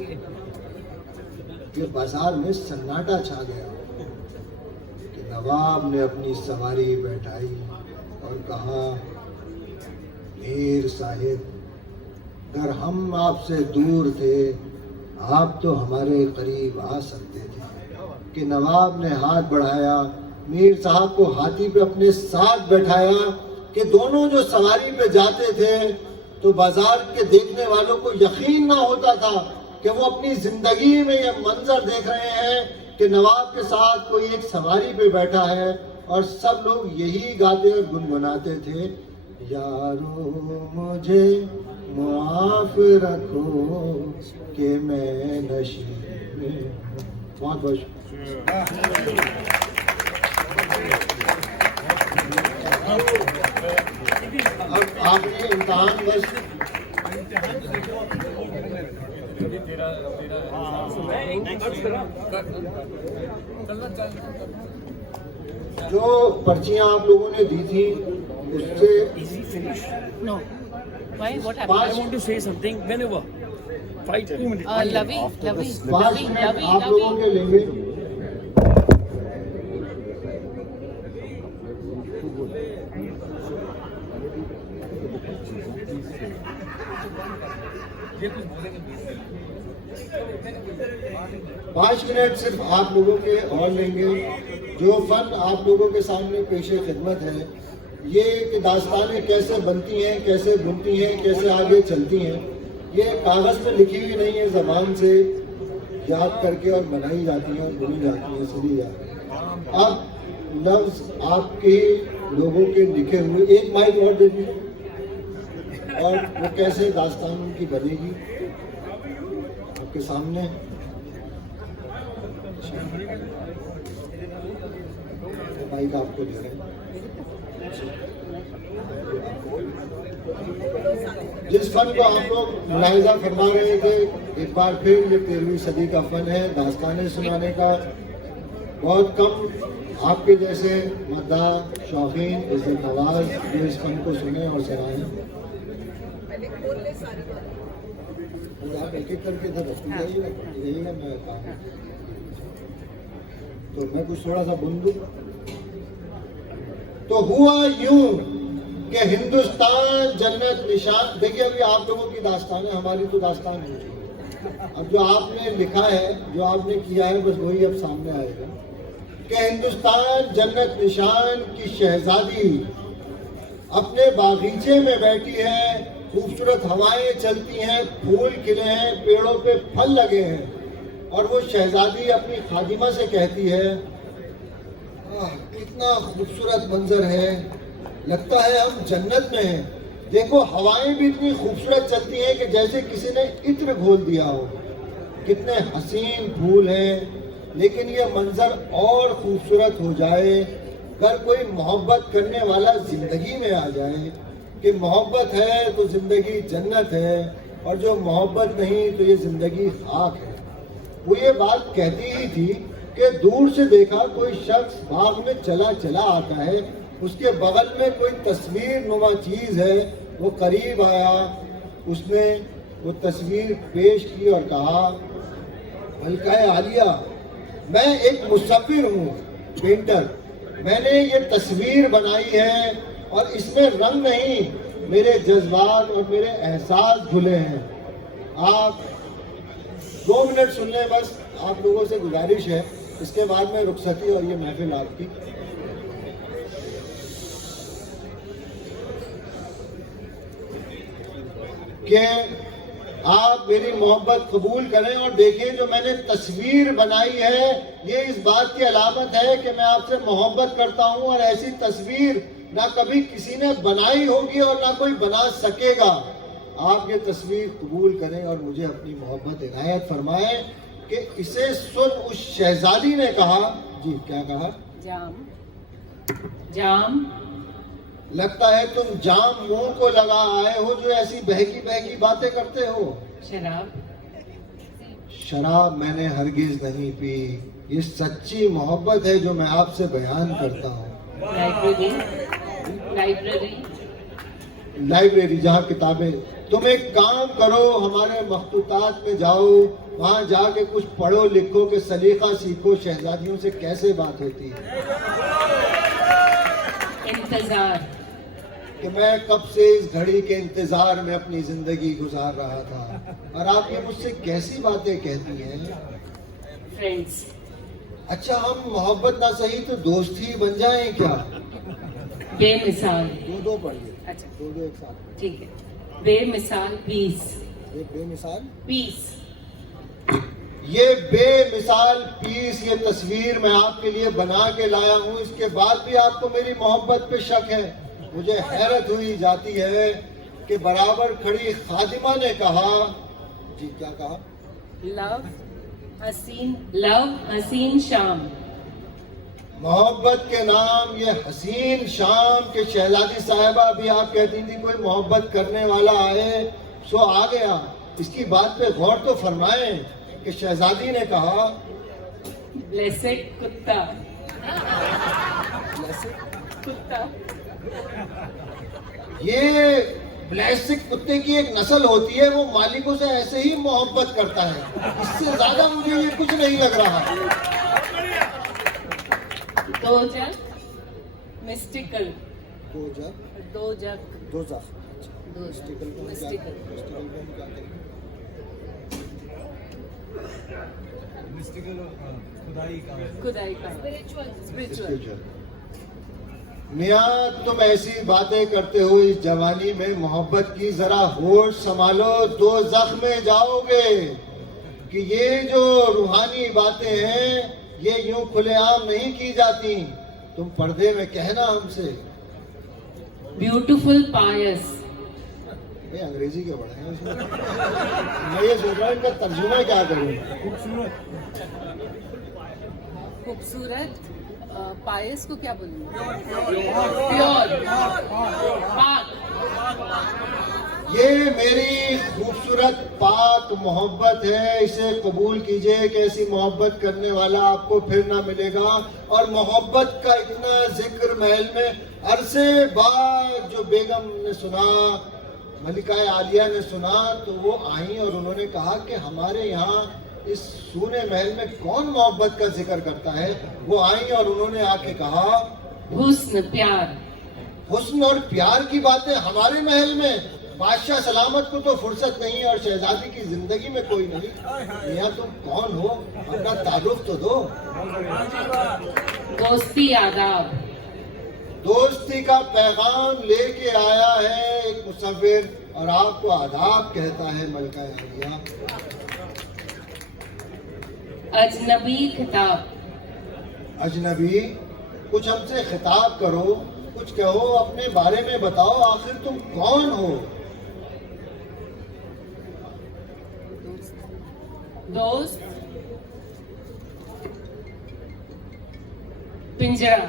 کہ بازار میں سناٹا چھا گیا کہ نواب نے اپنی سواری بیٹھائی اور کہا، میر صاحب اگر ہم آپ سے دور تھے آپ تو ہمارے قریب آ سکتے تھے۔ کہ نواب نے ہاتھ بڑھایا، میر صاحب کو ہاتھی پہ اپنے ساتھ بیٹھایا، کہ دونوں جو سواری پہ جاتے تھے تو بازار کے دیکھنے والوں کو یقین نہ ہوتا تھا کہ وہ اپنی زندگی میں یہ منظر دیکھ رہے ہیں کہ نواب کے ساتھ کوئی ایک سواری پہ بیٹھا ہے، اور سب لوگ یہی گاتے اور گنگناتے تھے، یارو مجھے معاف رکھو کہ میں نشیب میں ہوں۔ بہت بہت اب آپ کے امتحان بس جو پرچیاں آپ لوگوں نے دی تھی اس سے No. Why? What happened? I want to say something whenever. 2 minutes. Lovey. 5 minute آپ لوگوں کے لیں گے۔ پانچ منٹ صرف آپ لوگوں کے اور لیں گے۔ جو فن آپ لوگوں کے سامنے پیش خدمت ہے، یہ کہ داستانیں کیسے بنتی ہیں، کیسے بنتی ہیں، کیسے آگے چلتی ہیں، یہ کاغذ میں لکھی ہوئی نہیں ہے، زبان سے یاد کر کے اور بنائی جاتی ہیں اور بنی جاتی ہیں، سنی جاتی ہیں۔ اب لفظ آپ کے لوگوں کے لکھے ہوئے، ایک مائک اور دے دیجیے، اور وہ کیسے داستان ان کی بنے گی آپ کے سامنے۔ مائک آپ کو دے رہے ہیں۔ جس فن کو آپ لوگ ملاحظہ فرما رہے تھے، ایک بار پھر یہ 13ویں صدی کا فن ہے، داستانیں سنانے کا۔ بہت کم آپ کے جیسے مداح، شوقین، عزت نواز جو اس فن کو سنیں اور سنائیں۔ آپ ایک ایک کر کے ادھر رکھ جائیے گا، میں کام تو میں کچھ تھوڑا سا بول دوں۔ تو ہوا یوں کہ ہندوستان جنت نشان، دیکھیے ابھی آپ لوگوں کی داستان ہے، ہماری تو داستان نہیں۔ اب جو آپ نے لکھا ہے، جو آپ نے کیا ہے، بس وہی اب سامنے آئے گا کہ ہندوستان جنت نشان کی شہزادی اپنے باغیچے میں بیٹھی ہے، خوبصورت ہوائیں چلتی ہیں، پھول کھلے ہیں، پیڑوں پہ پھل لگے ہیں، اور وہ شہزادی اپنی خادمہ سے کہتی ہے، اتنا خوبصورت منظر ہے، لگتا ہے ہم جنت میں ہیں، دیکھو ہوائیں بھی اتنی خوبصورت چلتی ہیں کہ جیسے کسی نے عطر گھول دیا ہو، کتنے حسین پھول ہیں۔ لیکن یہ منظر اور خوبصورت ہو جائے اگر کوئی محبت کرنے والا زندگی میں آ جائے، کہ محبت ہے تو زندگی جنت ہے، اور جو محبت نہیں تو یہ زندگی خاک ہے. وہ یہ بات کہتی ہی تھی کہ دور سے دیکھا کوئی شخص باغ میں چلا چلا آتا ہے, اس کے بغل میں کوئی تصویر نما چیز ہے. وہ قریب آیا, اس نے وہ تصویر پیش کی اور کہا, ملکہ عالیہ, میں ایک مصور ہوں, پینٹر. میں نے یہ تصویر بنائی ہے اور اس میں رنگ نہیں, میرے جذبات اور میرے احساس دھلے ہیں. آپ 2 منٹ سن لیں بس, آپ لوگوں سے گزارش ہے, اس کے بعد میں رخصتی اور یہ محفل آپ کی. کہ آپ میری محبت قبول کریں اور دیکھیں جو میں نے تصویر بنائی ہے یہ اس بات کی علامت ہے کہ میں آپ سے محبت کرتا ہوں, اور ایسی تصویر نہ کبھی کسی نے بنائی ہوگی اور نہ کوئی بنا سکے گا. آپ یہ تصویر قبول کریں اور مجھے اپنی محبت عنایت فرمائیں. کہ اسے سن اس شہزادی نے کہا, جی کیا کہا؟ جام. لگتا ہے تم جام منہ کو لگا آئے ہو جو ایسی بہکی بہکی باتیں کرتے ہو. شراب میں نے ہرگز نہیں پی, یہ سچی محبت ہے جو میں آپ سے بیان کرتا ہوں. لائبریری جہاں کتابیں. تم ایک کام کرو, ہمارے مخطوطات میں جاؤ, وہاں جا کے کچھ پڑھو لکھو کہ سلیقہ سیکھو شہزادیوں سے کیسے بات ہوتی ہے. انتظار. کہ میں کب سے اس گھڑی کے انتظار میں اپنی زندگی گزار رہا تھا, اور آپ یہ مجھ سے کیسی باتیں کہتی ہیں. فرینڈس. اچھا ہم محبت نہ صحیح تو دوست ہی بن جائیں کیا؟ بے مثال. دو پڑھیے. اچھا دو ایک ساتھ. ٹھیک ہے. بے مثال پیس. بے مثال پیس. یہ بے مثال پیس, یہ تصویر میں آپ کے لیے بنا کے لایا ہوں. اس کے بعد بھی آپ کو میری محبت پہ شک ہے. مجھے حیرت ہوئی جاتی ہے کہ برابر کھڑی خادمہ نے کہا, جی کیا کہا؟ لو حسین شام. محبت کے نام یہ حسین شام کے شہزادی صاحبہ بھی آپ کہتی تھی کوئی محبت کرنے والا آئے سو آ گیا. اس کی بات پہ غور تو فرمائیں کہ شہزادی نے کہا, بلیسڈ کتا. یہ بلیسک کتے کی ایک نسل ہوتی ہے, وہ مالکوں سے ایسے ہی محبت کرتا ہے. اس سے زیادہ مجھے یہ کچھ نہیں لگ رہا. مسٹیکل. خدائی کا. میاں تم ایسی باتیں کرتے ہو اس جوانی میں محبت کی, ذرا ہوش سنبھالو, 2 زخم میں جاؤ گے. کہ یہ جو روحانی باتیں ہیں یہ یوں کھلے عام نہیں کی جاتی. تم پردے میں کہنا ہم سے. بیوٹیفل پائس. انگریزی کے بڑے ہیں اس میں, میں یہ سوچ رہا ہوں ان کا ترجمہ کیا کروں. خوبصورت. پائس کو کیا بولیں گے؟ پیور. پاک. یہ میری خوبصورت پاک محبت ہے, اسے قبول کیجئے کہ ایسی محبت کرنے والا آپ کو پھر نہ ملے گا. اور محبت کا اتنا ذکر محل میں عرصے بعد جو بیگم نے سنا, ملکہ عالیہ نے سنا, تو وہ آئیں اور انہوں نے کہا کہ ہمارے یہاں اس سونے محل میں کون محبت کا ذکر کرتا ہے. وہ آئیں اور انہوں نے آ کے کہا, حسن پیار. حسن اور پیار کی باتیں ہمارے محل میں. بادشاہ سلامت کو تو فرصت نہیں اور شہزادی کی زندگی میں کوئی نہیں. میاں تم کون ہو, اپنا تعارف تو دو. دوستی آداب. دوستی کا پیغام لے کے آیا ہے ایک مصور, اور آپ کو آداب کہتا ہے ملکہ عالیہ. اجنبی خطاب. اجنبی, کچھ ہم سے خطاب کرو, کچھ کہو, اپنے بارے میں بتاؤ, آخر تم کون ہو. دوست. پنجرا.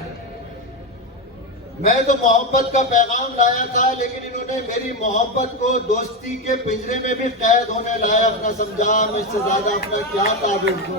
میں تو محبت کا پیغام لایا تھا، لیکن انہوں نے میری محبت کو دوستی کے پنجرے میں بھی قید ہونے لائق نہ سمجھا۔ میں اس سے زیادہ اپنا کیا تعبیر دوں؟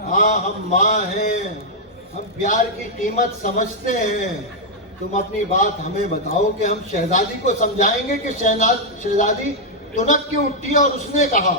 ہاں ہم ماں ہیں، ہم پیار کی قیمت سمجھتے ہیں۔ تم اپنی بات ہمیں بتاؤ کہ ہم شہزادی کو سمجھائیں گے کہ شہزادی تنک کیوں اٹھی اور اس نے کہا۔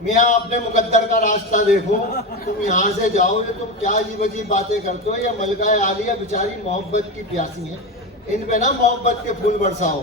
میاں اپنے مقدر کا راستہ دیکھو، تم یہاں سے جاؤ، یہ تم کیا عجیب عجیب باتیں کرتے ہو؟ یہ ملکہ عالیہ بیچاری محبت کی پیاسی ہیں، ان پہ نہ محبت کے پھول برساؤ۔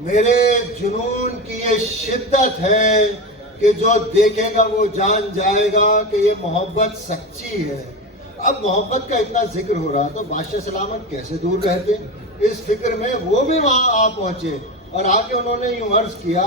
میرے جنون کی یہ شدت ہے کہ جو دیکھے گا وہ جان جائے گا کہ یہ محبت سچی ہے۔ اب محبت کا اتنا ذکر ہو رہا تو بادشاہ سلامت کیسے دور رہتے؟ اس فکر میں وہ بھی وہاں آ پہنچے اور آ کے انہوں نے یوں عرض کیا،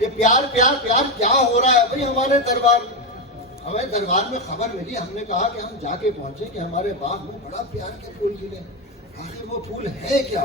یہ پیار پیار پیار کیا ہو رہا ہے بھئی؟ ہمارے دربار میں خبر ملی، ہم نے کہا کہ ہم جا کے پہنچے کہ ہمارے باغ میں بڑا پیار کے پھول کھلے، آخر وہ پھول ہے کیا؟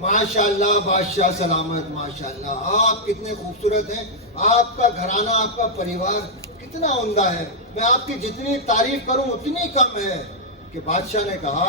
ماشاءاللہ بادشاہ سلامت، ماشاءاللہ آپ کتنے خوبصورت ہیں، آپ کا گھرانہ، آپ کا پریوار کتنا عمدہ ہے، میں آپ کی جتنی تعریف کروں اتنی کم ہے۔ کہ بادشاہ نے کہا،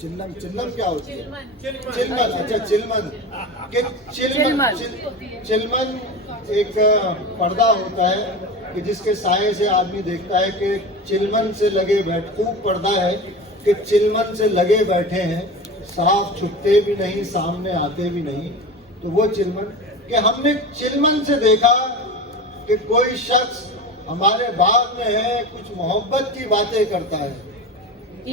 چلمن کیا ہوتی ہے؟ چلمن، اچھا چلمن، کہ چلمن ایک پردہ ہوتا ہے کہ جس کے سائے سے آدمی دیکھتا ہے کہ چلمن سے لگے خوب پردہ ہے کہ چلمن سے لگے بیٹھے ہیں، صاف چھپتے بھی نہیں، سامنے آتے بھی نہیں، تو وہ چلمن۔ کہ ہم نے چلمن سے دیکھا کہ کوئی شخص ہمارے باغ میں ہے، کچھ محبت کی باتیں کرتا ہے،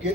کہ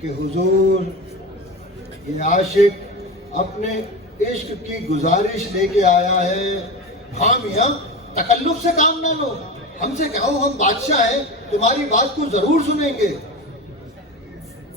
کہ حضور یہ عاشق اپنے عشق کی گزارش لے کے آیا ہے۔ ہاں میاں، تکلف سے کام نہ لو، ہم سے کہو ہم بادشاہ ہیں، تمہاری بات کو ضرور سنیں گے۔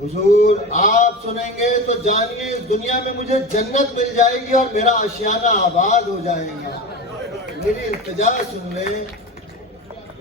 حضور آپ سنیں گے تو جانیے اس دنیا میں مجھے جنت مل جائے گی اور میرا آشیانہ آباد ہو جائے گا۔ میری التجا سن لیں۔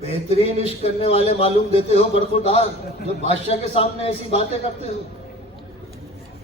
بہترین عشق کرنے والے معلوم دیتے ہو برخوردار، جو بادشاہ کے سامنے ایسی باتیں کرتے ہو۔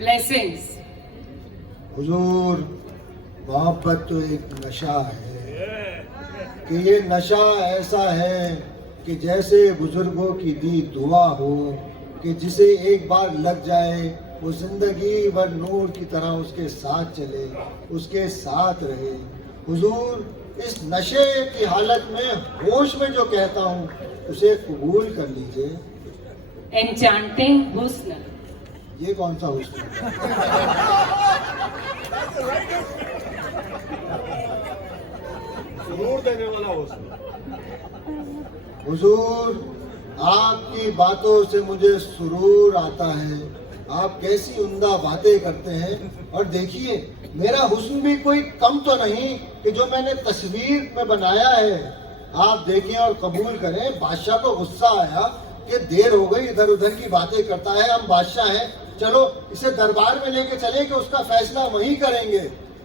blessings, حضور محبت تو ایک نشہ ہے کہ یہ نشہ ایسا ہے کہ جیسے بزرگوں کی دی دعا ہو کہ جسے ایک بار لگ جائے وہ زندگی بھر نور کی طرح اس کے ساتھ چلے، اس کے ساتھ رہے۔ حضور اس نشے کی حالت میں ہوش میں جو کہتا ہوں اسے قبول کر لیجئے۔ enchanting husn, یہ کون سا حسن ہے؟ نور دینے والا حسن۔ حضور آپ کی باتوں سے مجھے سرور آتا ہے، آپ کیسی عمدہ باتیں کرتے ہیں، اور دیکھیے میرا حسن بھی کوئی کم تو نہیں کہ جو میں نے تصویر میں بنایا ہے۔ آپ دیکھیں اور قبول کریں۔ بادشاہ کو غصہ آیا کہ دیر ہو گئی، ادھر ادھر کی باتیں کرتا ہے، ہم بادشاہ ہیں، چلو اسے دربار میں لے کے چلیں کہ اس کا فیصلہ وہیں کریں گے۔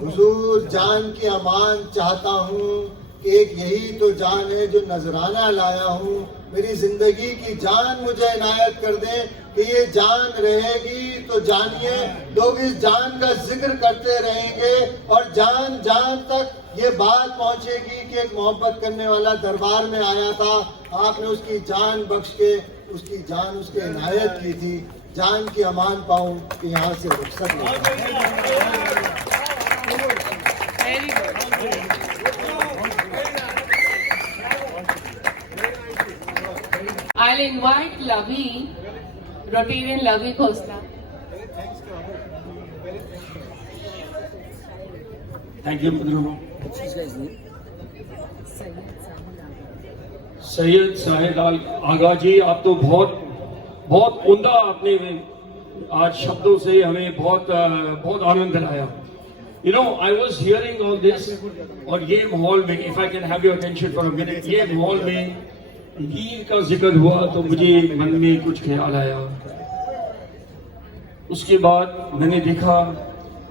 حضور جان کی امان چاہتا ہوں کہ ایک یہی تو جان ہے جو نذرانہ لایا ہوں، میری زندگی کی جان مجھے عنایت کر دیں کہ یہ جان رہے گی تو جانیے لوگ اس جان کا ذکر کرتے رہیں گے، اور جان جان تک یہ بات پہنچے گی کہ ایک محبت کرنے والا دربار میں آیا تھا، آپ نے اس کی جان بخش کے اس کی جان اس کے عنایت کی تھی۔ جان کی امان پاؤں کہ یہاں سے رخصت ہو جائے۔ very good. I'll invite Lavi, Rotarian Lavi Khosla. Thank you, سید شاہد آغا جی، آپ تو بہت عمدہ، آپ نے آج شبدوں سے ہمیں بہت آنند دلایا۔ You know, I was hearing all this, اور یہ ماحول میں, if I can have your attention for a minute, یہ ماحول میں پیر کا ذکر ہوا تو مجھے من میں کچھ خیال آیا. اس کے بعد میں نے دیکھا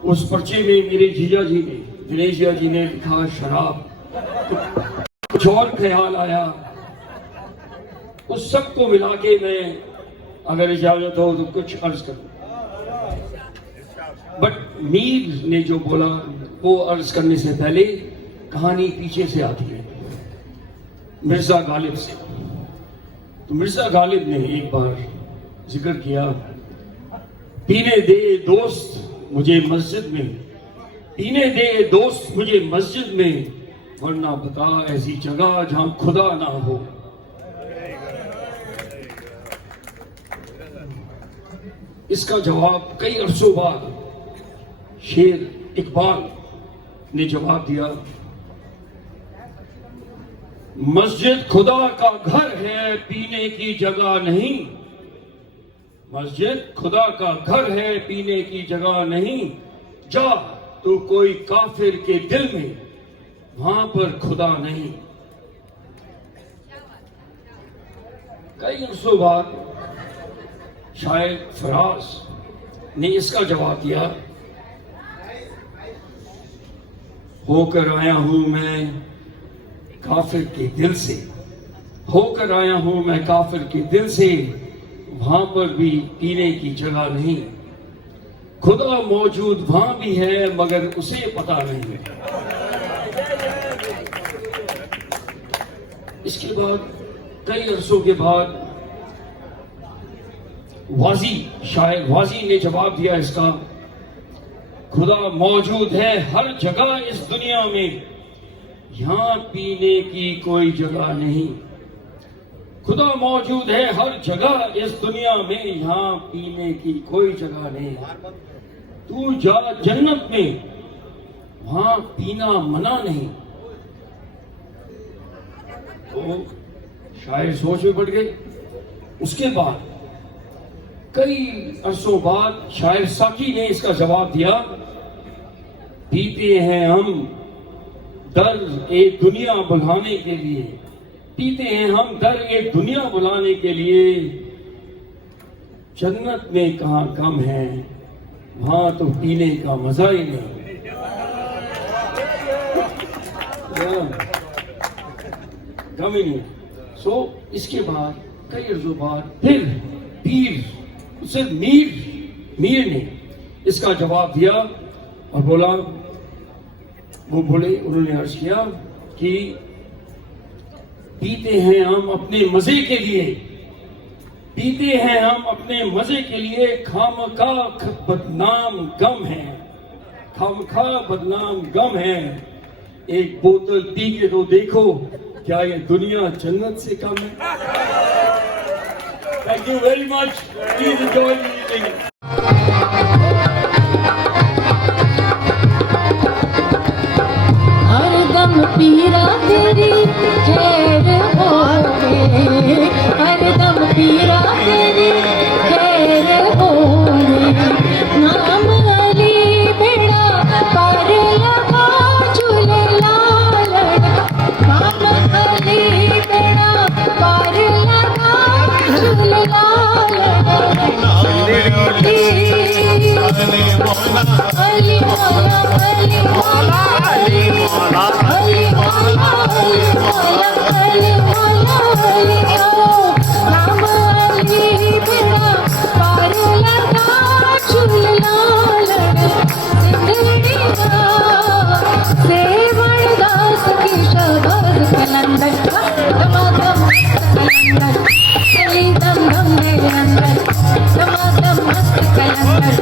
اس پرچے میں میرے جیجا جی نے, دنیش جی نے لکھا شراب. تو کچھ اور خیال آیا. اس سب کو ملا کے میں اگر اجازت ہو تو کچھ عرض کروں. بٹ میر نے جو بولا وہ عرض کرنے سے پہلے کہانی پیچھے سے آتی ہے, مرزا غالب سے. تو مرزا غالب نے ایک بار ذکر کیا, پینے دے دوست مجھے مسجد میں, پینے دے دوست مجھے مسجد میں, ورنہ بتا ایسی جگہ جہاں خدا نہ ہو. اس کا جواب کئی عرصوں بعد شیر اقبال نے جواب دیا, مسجد خدا کا گھر ہے پینے کی جگہ نہیں, مسجد خدا کا گھر ہے پینے کی جگہ نہیں, جا تو کوئی کافر کے دل میں وہاں پر خدا نہیں. کئی عرصوں بعد شاعر فراز نے اس کا جواب دیا, ہو کر آیا ہوں میں کافر کے دل سے, ہو کر آیا ہوں میں کافر کے دل سے, وہاں پر بھی پینے کی جگہ نہیں, خدا موجود وہاں بھی ہے مگر اسے پتا نہیں ہے. اس کے بعد کئی عرصوں کے بعد واضی, شاعر واضی نے جواب دیا اس کا, خدا موجود ہے ہر جگہ اس دنیا میں, یہاں پینے کی کوئی جگہ نہیں, خدا موجود ہے ہر جگہ اس دنیا میں, یہاں پینے کی کوئی جگہ نہیں. تو جا جنت میں وہاں پینا منع نہیں. تو شاعر سوچ میں پڑ گئے. اس کے بعد کئی عرصوں بعد شاعر ساقی نے اس کا جواب دیا, پیتے ہیں ہم در ایک دنیا بلانے کے لیے, پیتے ہیں ہم در ایک دنیا بلانے کے لیے, جنت میں کہاں کم ہے وہاں تو پینے کا مزہ ہی نہیں. کم ہی نہیں. سو اس کے بعد کئی عرصوں بعد پھر پیر اسے میر نے اس کا جواب دیا اور بولا, وہ بولے, انہوں نے عرض کیا کہ پیتے ہیں ہم اپنے مزے کے لیے, پیتے ہیں ہم اپنے مزے کے لیے, خامخواہ بدنام غم ہے, خامخواہ بدنام غم ہے, ایک بوتل پی کے تو دیکھو کیا یہ دنیا جنت سے کم ہے. Thank you very much. Please enjoy the evening. ہر دم پیرا تیری خیر ہوے, ہر دم پیرا تیری خیر ہوے, نام علی بیڑا پار لگا جھولے لال, نام علی بیڑا پار لگا جھولے لال. علی مولا علی مولا علی مولا علی مولا علی مولا علی مولا علی نام علی بیڑا پار لگا جھولنا لڑ زندگی سیوڑ داس کی شہباز کلندر دمادم کلندر علی دم دم میرے اندر دمادم مست کلندر